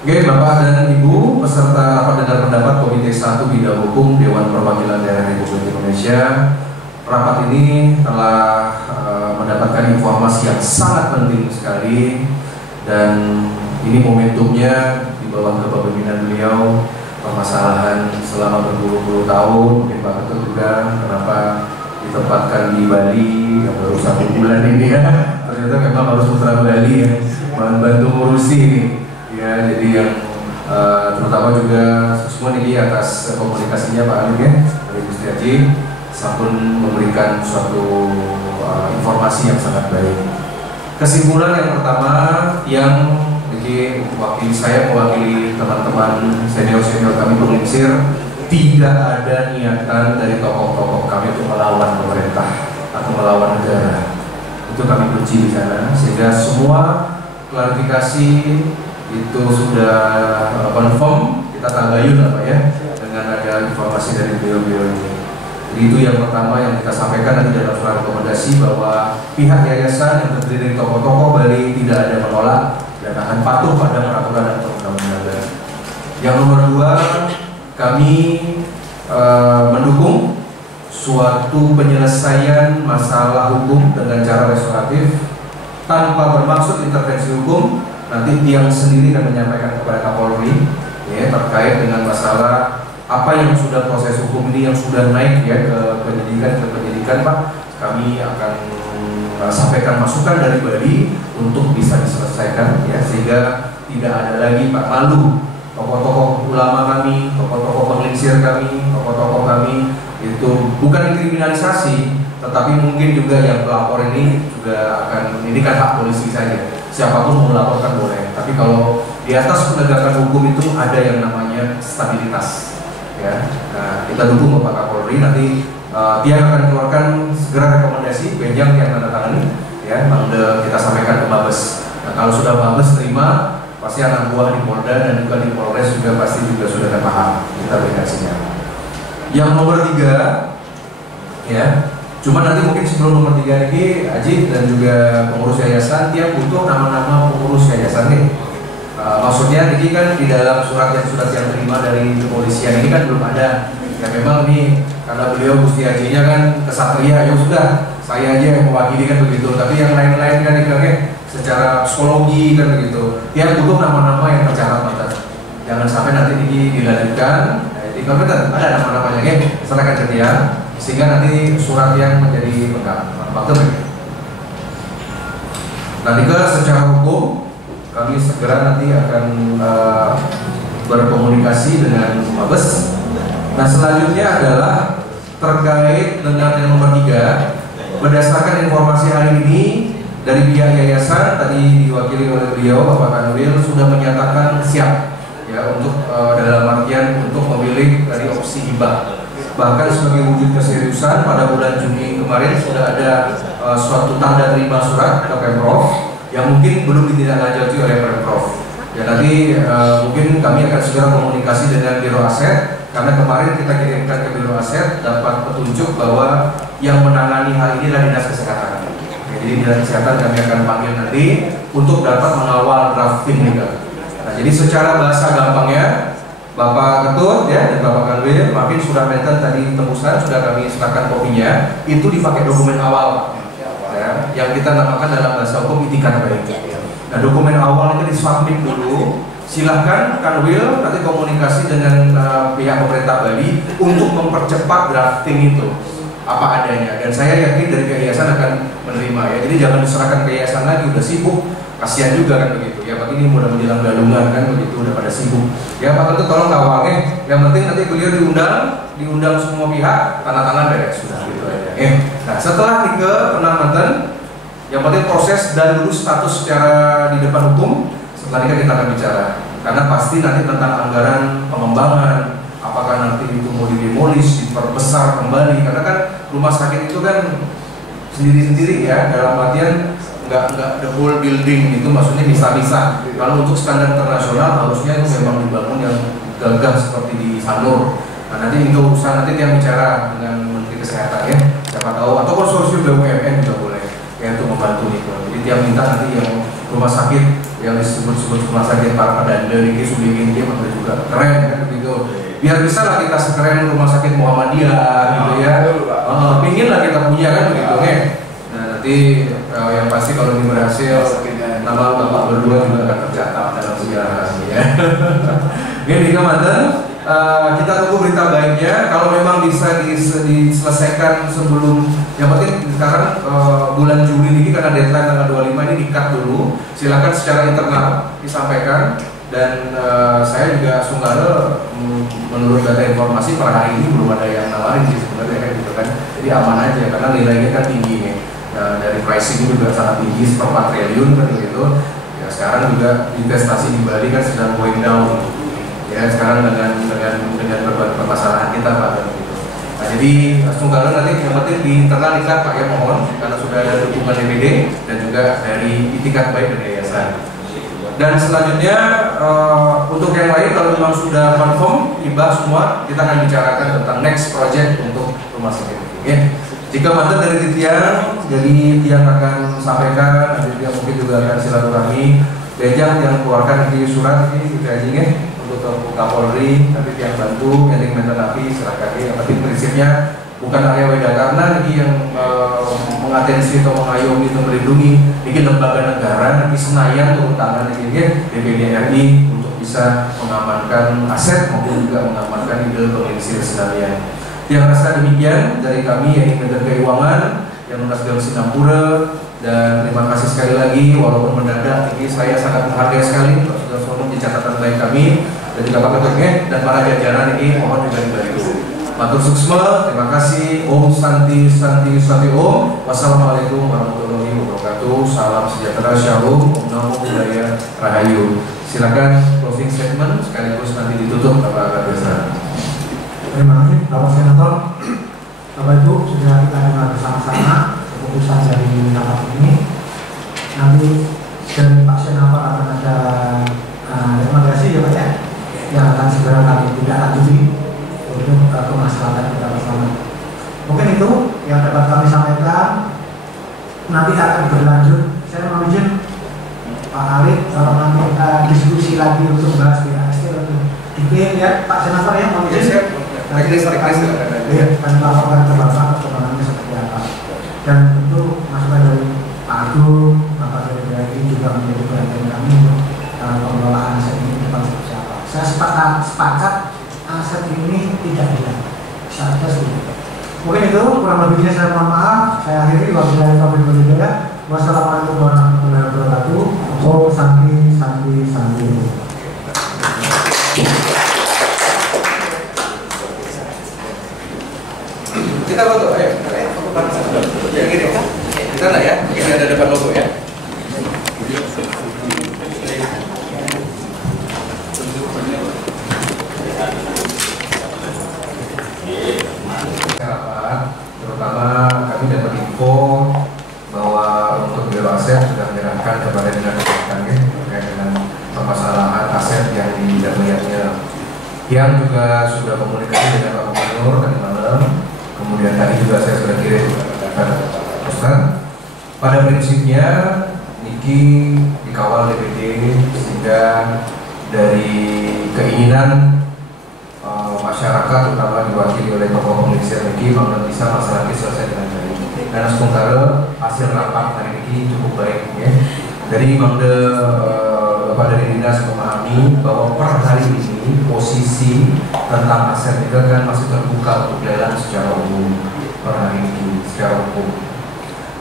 Oke, Bapak dan Ibu peserta rapat dengar pendapat Komite 1 Bidang Hukum Dewan Perwakilan Daerah Republik Indonesia. Rapat ini telah mendapatkan informasi yang sangat penting sekali, dan ini momentumnya di bawah kepemimpinan beliau, permasalahan selama berpuluh-puluh tahun, mungkin Pak Ketua juga kenapa ditempatkan di Bali yang baru 1 bulan ini ya. Ternyata memang harus putra Bali ya, bantu ngurusi ini ya. Jadi yang terutama juga semua ini atas komunikasinya Pak Alim ya, dari Gusti Haji, sampun memberikan suatu informasi yang sangat baik. Kesimpulan yang pertama yang jadi saya mewakili teman-teman senior-senior kami penginsir, tidak ada niatan dari tokoh-tokoh kami untuk melawan pemerintah atau melawan negara. Itu kami benci di sana, sehingga semua klarifikasi itu sudah confirm, kita tanggayu lah Pak ya, dengan ada informasi dari beliau-beliau ini. Jadi itu yang pertama yang kita sampaikan nanti dalam surat rekomendasi, bahwa pihak yayasan yang terdiri dari tokoh-tokoh Bali tidak ada menolak dan akan patuh pada peraturan dan perundang-undangan. Yang nomor 2, kami mendukung suatu penyelesaian masalah hukum dengan cara restoratif tanpa bermaksud intervensi hukum. Nanti Tiang sendiri akan menyampaikan kepada Kapolri ya, terkait dengan masalah apa yang sudah proses hukum ini yang sudah naik ya ke penyidikan Pak. Kami akan sampaikan masukan dari Bali untuk bisa diselesaikan ya, sehingga tidak ada lagi Pak malu tokoh-tokoh ulama kami, tokoh-tokoh penglingsir kami, tokoh-tokoh kami itu bukan dikriminalisasi, tetapi mungkin juga yang pelapor ini juga akan, ini kan hak polisi saja, siapapun mau melaporkan boleh, tapi kalau di atas penegakan hukum itu ada yang namanya stabilitas, ya. Nah, kita dukung Bapak Kapolri, nanti dia akan keluarkan segera rekomendasi benjang yang tanda tangani, ya, lalu kita sampaikan ke Mabes. Nah, kalau sudah Mabes terima, pasti anak buah di Polda dan juga di Polres juga pasti juga sudah paham interpretasinya. Yang nomor 3, ya, cuma nanti mungkin sebelum nomor 3 ini Aji dan juga pengurus yayasan dia butuh nama-nama pengurus yayasan nih. Maksudnya ini kan di dalam surat yang terima dari kepolisian ini kan belum ada. Ya memang ini karena beliau Gusti Hajinya kan kesatria, ya sudah saya aja yang mewakili kan begitu. Tapi yang lain-lain kan dibilangnya secara psikologi kan begitu. Dia butuh nama-nama yang tercatat mantan. Jangan sampai nanti ini dilanjutkan. Jadi kalau kita ada nama-namanya, serahkan ke dia sehingga nanti surat yang menjadi pegang. Nanti ke secara hukum kami segera nanti akan berkomunikasi dengan Mabes. Nah selanjutnya adalah terkait dengan yang nomor 3, berdasarkan informasi hari ini dari pihak yayasan tadi diwakili oleh beliau Bapak Kanwil sudah menyatakan siap ya untuk dalam artian untuk memilih dari opsi hibah. Bahkan sebagai wujud keseriusan pada bulan Juni kemarin sudah ada suatu tanda terima surat ke Pemprov yang mungkin belum ditindaklanjuti oleh Pemprov. Ya nanti mungkin kami akan segera komunikasi dengan Biro Aset karena kemarin kita kirimkan ke Biro Aset dapat petunjuk bahwa yang menangani hal ini adalah Dinas Kesehatan. Ya, jadi Dinas Kesehatan kami akan panggil nanti untuk dapat mengawal drafting legal. Nah, jadi secara bahasa gampangnya Bapak Ketut ya dan Bapak Kanwil, makin sudah mention tadi tembusan sudah kami serahkan kopinya, itu dipakai dokumen awal ya, yang kita namakan dalam bahasa hukum itikat baik. Nah dokumen awal itu disubmit dulu, silahkan Kanwil nanti komunikasi dengan pihak pemerintah Bali untuk mempercepat drafting itu apa adanya, dan saya yakin dari yayasan akan menerima ya, jadi jangan diserahkan ke yayasan lagi, udah sibuk, kasihan juga kan begitu ya, Pak ini mudah menjelang galungan kan begitu, udah pada sibuk ya Pak Ketut tolong kawalnya, yang penting nanti beliau diundang semua pihak, tanda tangan beres sudah gitu aja. Nah setelah ke penamatan yang penting proses dan dulu status secara di depan hukum, setelah ini kita akan bicara karena pasti nanti tentang anggaran pengembangan, apakah nanti itu mau didemolis, diperbesar kembali, karena kan rumah sakit itu kan sendiri-sendiri ya, dalam artian nggak the whole building itu maksudnya bisa-bisa. Kalau untuk standar internasional harusnya itu memang dibangun yang gagah seperti di Sanur. Nah nanti itu urusan nanti yang bicara dengan Menteri Kesehatan ya, siapa tahu atau konsorsium BUMN juga boleh ya untuk membantu itu. Jadi dia minta nanti yang rumah sakit yang disebut-sebut rumah sakit para pedanda ini Sudingin dia juga keren kan begitu. Biar bisa lah kita sekeren rumah sakit Muhammadiyah gitu ya. Pingin lah kita punya kan begitu ya. Nah nanti yang pasti kalau ini berhasil nama Bapak berdua juga akan tercatat dalam sejarah ya. Ini di Kemanten kita tunggu berita baiknya. Kalau memang bisa diselesaikan sebelum, yang penting sekarang bulan Juli ini karena deadline tanggal 25 ini di-cut dulu. Silakan secara internal disampaikan. Dan saya juga Sunggara menurut data informasi per hari ini belum ada yang nawarin sih sebenarnya kan gitu kan, jadi aman aja karena nilainya kan tinggi nih. Nah, dari pricing juga sangat tinggi, 4 triliun kan gitu ya. Sekarang juga investasi di Bali kan sedang going down ya sekarang dengan berbagai permasalahan kita Pak gitu. Nah, jadi Sunggara nanti yang penting di internal ikat Pak ya mohon karena sudah ada dukungan DPD dan juga dari itikat baik dari yayasan. Dan selanjutnya untuk yang lain kalau memang sudah confirm hibah semua, kita akan bicarakan tentang next project untuk rumah sakit. Ya. Jika mantan dari Tiang, jadi Tiang akan sampaikan, nanti Tiang mungkin juga akan silaturahmi. Bejang yang keluarkan di surat ini kita aja untuk Kapolri, nanti Tiang bantu, yang mental api silakan. Yang penting prinsipnya bukan area weda karena ini yang mengatensi atau mengayomi atau melindungi ini lembaga negara nanti Senayan turun tangan ini DPD RI untuk bisa mengamankan aset maupun juga mengamankan ide penginsir Senayan. Yang rasa demikian dari kami yang Kementerian Keuangan yang Lunas Dalam Singapura, dan terima kasih sekali lagi walaupun mendadak ini saya sangat menghargai sekali saudara catatan baik kami dan juga Pak Ketua dan para jajaran ini mohon juga dibantu. Matur suksma, terima kasih. Om Santi Santi Santi Om. Wassalamualaikum warahmatullahi wabarakatuh. Salam sejahtera, Shalom, Om Namo Buddhaya Rahayu. Silakan closing statement sekaligus nanti ditutup Bapak Kadesa. Terima kasih Bapak Senator. Bapak Ibu sudah kita dengar bersama-sama keputusan dari rapat ini. Nanti dari Pak Senator akan ada rekomendasi ya Pak ya, yang akan segera kami tidak lanjuti untuk kemaslahatan kita bersama. Mungkin itu yang dapat kami sampaikan. Nanti akan berlanjut. Saya mohon izin Pak Alif kalau nanti kita diskusi lagi untuk bahas BAST lebih detail ya Pak Senator ya, mohon izin. Iya, kami laporkan ke Bapak perkembangannya seperti apa. Dan tentu masukan dari Pak Agung, Bapak dari BRI juga menjadi perhatian kami untuk pengelolaan aset ini ke depan seperti apa. Saya sepakat aset ini tidak hilang. Saya setuju. Mungkin itu kurang lebihnya saya mohon maaf. Saya akhiri wabillahi taufiq wal hidayah. Wassalamualaikum warahmatullahi wabarakatuh. Om Santi Santi Santi. Kita foto, ayo. Ya gini, kita lah ya. Ini ada depan logo ya. Terutama kami dapat info bahwa untuk Biro Aset sudah menyerahkan kepada Dinas Kesehatan terkait dengan permasalahan aset yang didapatnya, yang juga sudah komunikasi dengan Pak Gubernur tadi malam. Kemudian tadi juga saya sudah kirim kepada Ustaz. Pada prinsipnya Niki dikawal DPD sehingga dari keinginan masyarakat terutama diwakili oleh tokoh pengisian Niki bahwa bisa masalah ini selesai dengan baik. Dan sementara hasil rapat hari ini cukup baik ya. Dari Bapak dari Dinas memahami bahwa per hari ini posisi tentang aset itu kan masih terbuka untuk lelang secara umum per hari ini secara umum.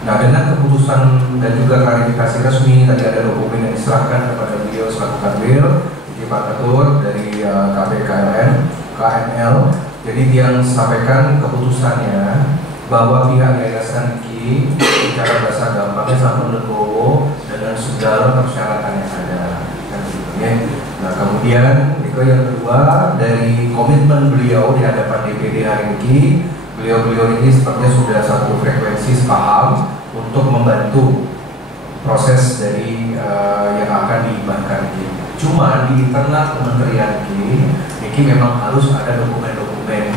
Nah, dengan keputusan dan juga klarifikasi resmi tadi ada dokumen yang diserahkan kepada beliau selaku Kadwil, Pak Ketua dari KNL. Jadi dia sampaikan keputusannya bahwa pihak Yayasan Niki secara bahasa gampangnya sangat legowo dengan segala persyaratan yang ada. Nah, kemudian itu yang kedua dari komitmen beliau di hadapan DPD hari ini, beliau ini sepertinya sudah satu frekuensi paham untuk membantu proses dari yang akan dihibahkan ini. Cuma di internal kementerian ini memang harus ada dokumen-dokumen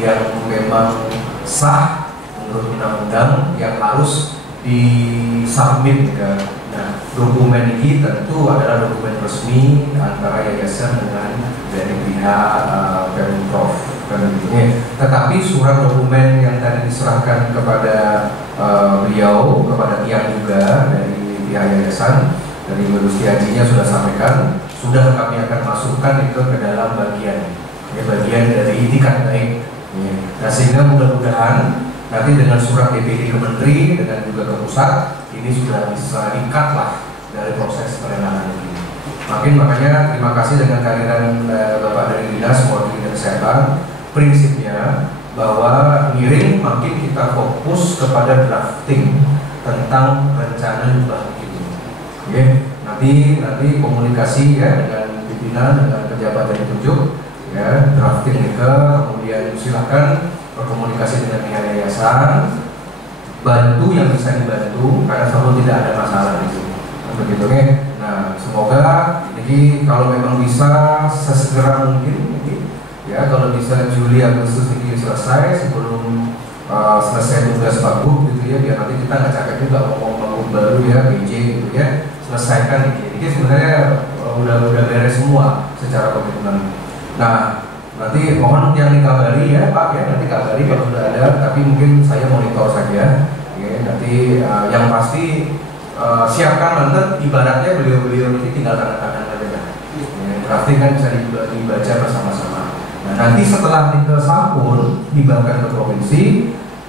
yang memang sah menurut undang-undang yang harus disubmit ke. Nah, dokumen ini tentu adalah dokumen resmi antara yayasan dengan dari pihak Pemprov. Tetapi surat dokumen yang tadi diserahkan kepada beliau, kepada Tiang juga dari pihak yayasan, dari Ibu Setiajinya sudah sampaikan, sudah kami akan masukkan itu ke dalam bagian dari itikat baik. Nah, sehingga mudah-mudahan nanti dengan surat DPD ke Menteri dengan juga ke pusat ini sudah bisa dikat lah dari proses pelelangan ini. Makanya terima kasih dengan kehadiran Bapak dari Dinas Mewakili Kesehatan. Prinsipnya bahwa miring makin kita fokus kepada drafting tentang rencana hibah ini. Oke, nanti komunikasi ya dengan pimpinan, dengan pejabat yang ditunjuk ya, drafting ke, kemudian silakan berkomunikasi dengan pihak yayasan, bantu yang bisa dibantu karena selalu tidak ada masalah di sini. Begitu kan? Nah, semoga ini kalau memang bisa sesegera mungkin, ya kalau bisa Juli Agustus ini selesai sebelum selesai tugas Bagub gitu ya, biar nanti kita nggak capek juga ngomong Bagub baru ya, BJ gitu ya, selesaikan ini sebenarnya udah beres semua secara komitmen. Nah, nanti mohon yang dikabari ya Pak ya, nanti kabari kalau sudah ada, tapi mungkin saya monitor saja ya, nanti yang pasti siapkan nanti ibaratnya beliau ini tinggal tanda tangan saja ya, drafting kan bisa dibaca bersama-sama. Nah, nanti setelah kita sampun dibahkan ke provinsi,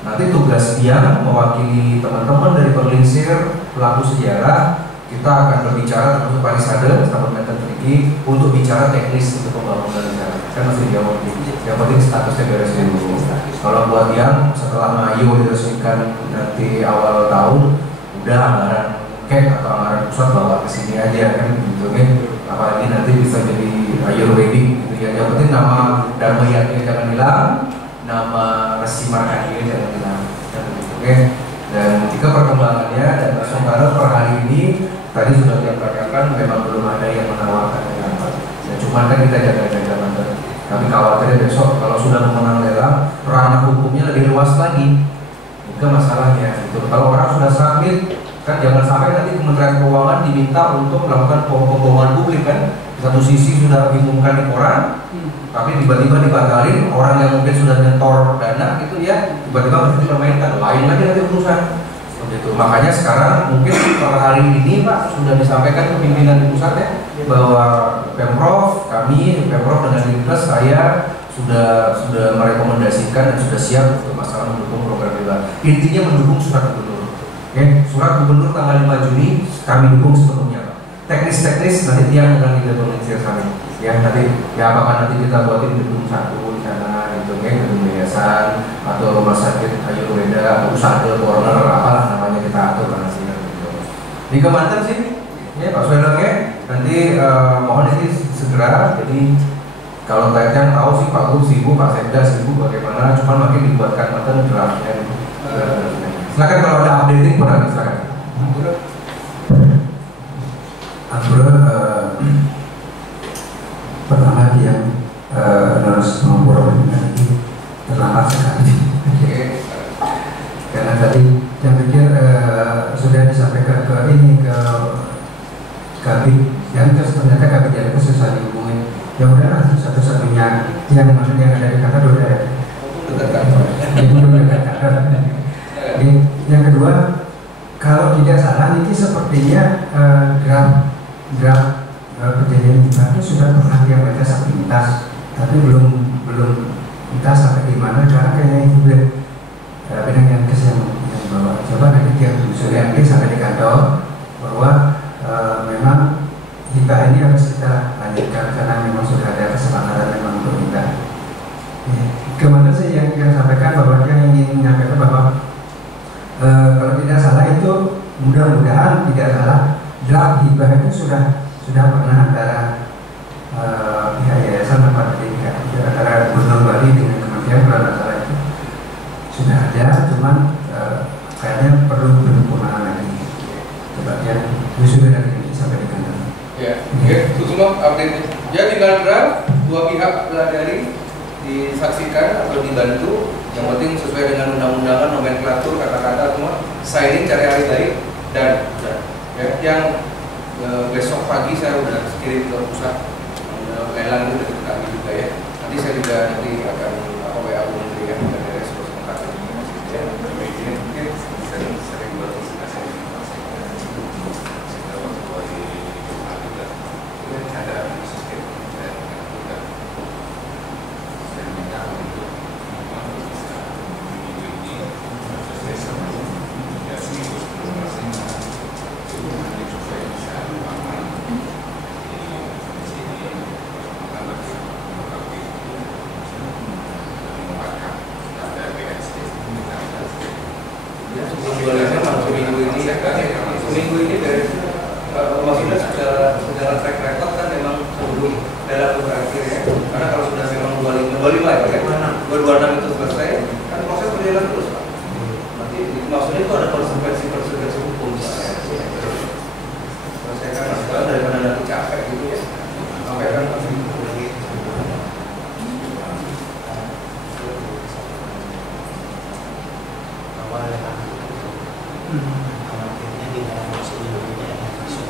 nanti tugas dia mewakili teman-teman dari Perlinsir pelaku sejarah kita akan berbicara untuk Parisade sama Meten Triki untuk bicara teknis untuk pembangunan di sana. Kan masih jauh. Yang penting statusnya beres dulu. Kalau buat yang setelah Mayo diresmikan nanti awal tahun, udah anggaran kek atau anggaran pusat bawa ke sini aja kan gitu kan. Apalagi nanti bisa jadi Ayurvedic gitu ya. Yang penting nama Dharmayatnya jangan hilang, nama Resi Markanya jangan hilang. Kan gitu kan. Dan jika perkembangannya dan sementara per hari ini tadi sudah diperkatakan memang belum ada yang menawarkan dengan apa. Ya, cuma kan kita jaga-jaga mantan. Kami khawatirnya besok kalau sudah memenang lelang, ranah hukumnya lebih luas lagi. Itu masalahnya. Gitu. Kalau orang sudah submit, kan jangan sampai nanti Kementerian Keuangan diminta untuk melakukan pembohongan publik kan. Di satu sisi sudah diumumkan di koran, tapi tiba-tiba dibatalin, orang yang mungkin sudah nyetor dana gitu ya, tiba-tiba harus dipermainkan, lain lagi nanti urusan. Begitu. Makanya sekarang mungkin per hari ini Pak sudah disampaikan ke pimpinan di pusat ya, bahwa Pemprov, kami Pemprov dengan Dinkes saya sudah merekomendasikan dan sudah siap untuk masalah mendukung program bebas. Intinya mendukung surat gubernur. Oke, surat gubernur tanggal 5 Juni kami dukung sepenuhnya. Teknis-teknis nanti tiang dengan inisiatif kami. Ya nanti ya apakah nanti kita buatin gedung satu di sana gitu ya, gedung yayasan atau rumah sakit Ayurveda atau usaha corner apalah namanya kita atur nanti gitu. Di Kementerian sih ya Pak Soedang ya nanti mohon ini segera. Jadi kalau kalian tahu sih Pak Gub sibuk, Pak Sekda sibuk bagaimana, cuma makin dibuatkan materi draftnya. Silakan kalau ada updating pernah silakan. Pertama dia harus ngobrol dengan ini terlambat sekali. Karena tadi saya pikir sudah disampaikan ke ini ke Kabit yang ternyata Kabit yang susah dihubungin. Ya udah satu-satunya yang ada di kantor udah ada. Jadi yang kedua, kalau tidak salah ini sepertinya draft perjanjian itu sudah pernah dia baca sepintas, tapi belum entah sampai di mana karena kayaknya itu bidang yang bawa. Coba nanti dia telusuri lagi sampai di kantor bahwa memang kita ini harus kita lanjutkan karena memang sudah ada kesepakatan memang untuk kita. Kemana sih yang sampaikan bahwa dia ingin menyampaikan bahwa kalau tidak salah itu mudah-mudahan tidak salah draft hibah itu sudah pernah antara pihak yayasan apa antara Gubernur Bali dengan Kementerian kalau salah itu sudah ada, cuman kayaknya perlu penyempurnaan lagi. Coba ya sudah dari ini sampai di kantor. Ya, oke, itu semua update. Ya tinggal draft, dua pihak pelajari, disaksikan atau dibantu. Yang penting sesuai dengan undang-undangan, nomenklatur, kata-kata semua. Signing cari hari baik dan ya, yang besok pagi saya udah kirim ke pusat lelang itu dari kami juga ya. Nanti saya juga nanti akan WA Bu Menteri ya dari respons mengatakan ya. Ini mungkin sering berkomunikasi ada sistem seminggu ini dari maksudnya secara track record kan memang sebelum dalam berakhir ya, karena kalau sudah memang 25 ya kan 26 itu selesai kan proses berjalan terus Pak. Nanti maksudnya itu ada konsekuensi hukum selesaikan masalah daripada nanti capek gitu ya sampai kan khawatirnya di dalam prosedur ini ada masuk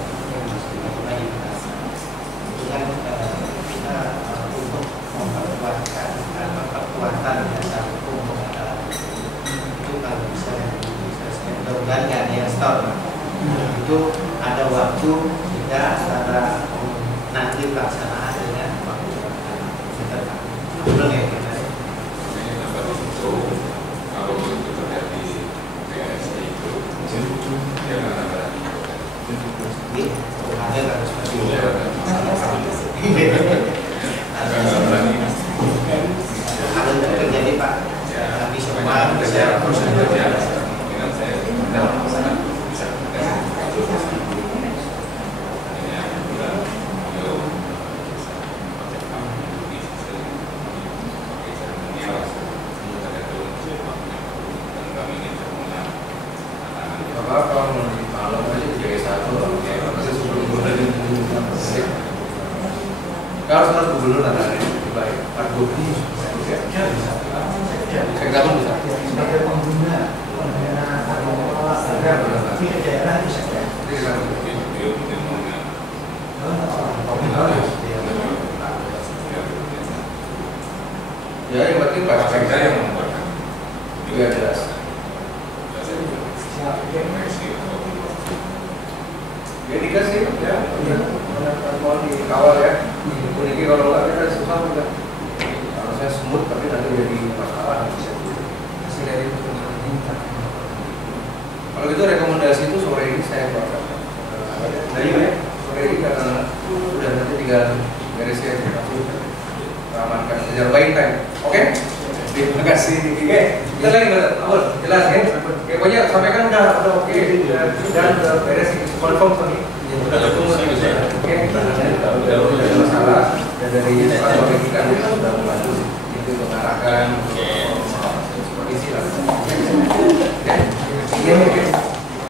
bagaimana dibahas itu kan kita untuk memperkuatan dasar hukum pengadilan itu kalau bisa mudah-mudahan nggak ada yang store itu ada waktu kita antara nanti pelaksanaan dengan waktu tertentu belum ya kita kalau itu terjadi PSI itu jangan ada Pak. Tapi semua bisa Kalau nanti malam aja jadi satu, masih sebelum kalau harus gubernur nanti baik, Pak Gubernur saya bisa. Sebagai pengguna di daerah bisa. Ya, yang penting Pak saya yang membuatkan juga jelas. Ya dikasih ya, mau dikawal ya. Ini kalau nggak kita susah juga. Kalau saya smooth tapi nanti jadi masalah bisa. Kalau gitu rekomendasi itu sore ini saya buatkan. Nah iya, sore ini karena udah nanti tinggal beresnya aja. Amankan, kejar baik time. Oke? Terima kasih. Oke, kita lagi Abul, jelas ya. Oke, pokoknya sampaikan udah oke, dan udah beres confirm tadi. Udah ketemu sih bisa. Oke, udah masalah. Dan dari kantor kita sudah membantu itu mengarahkan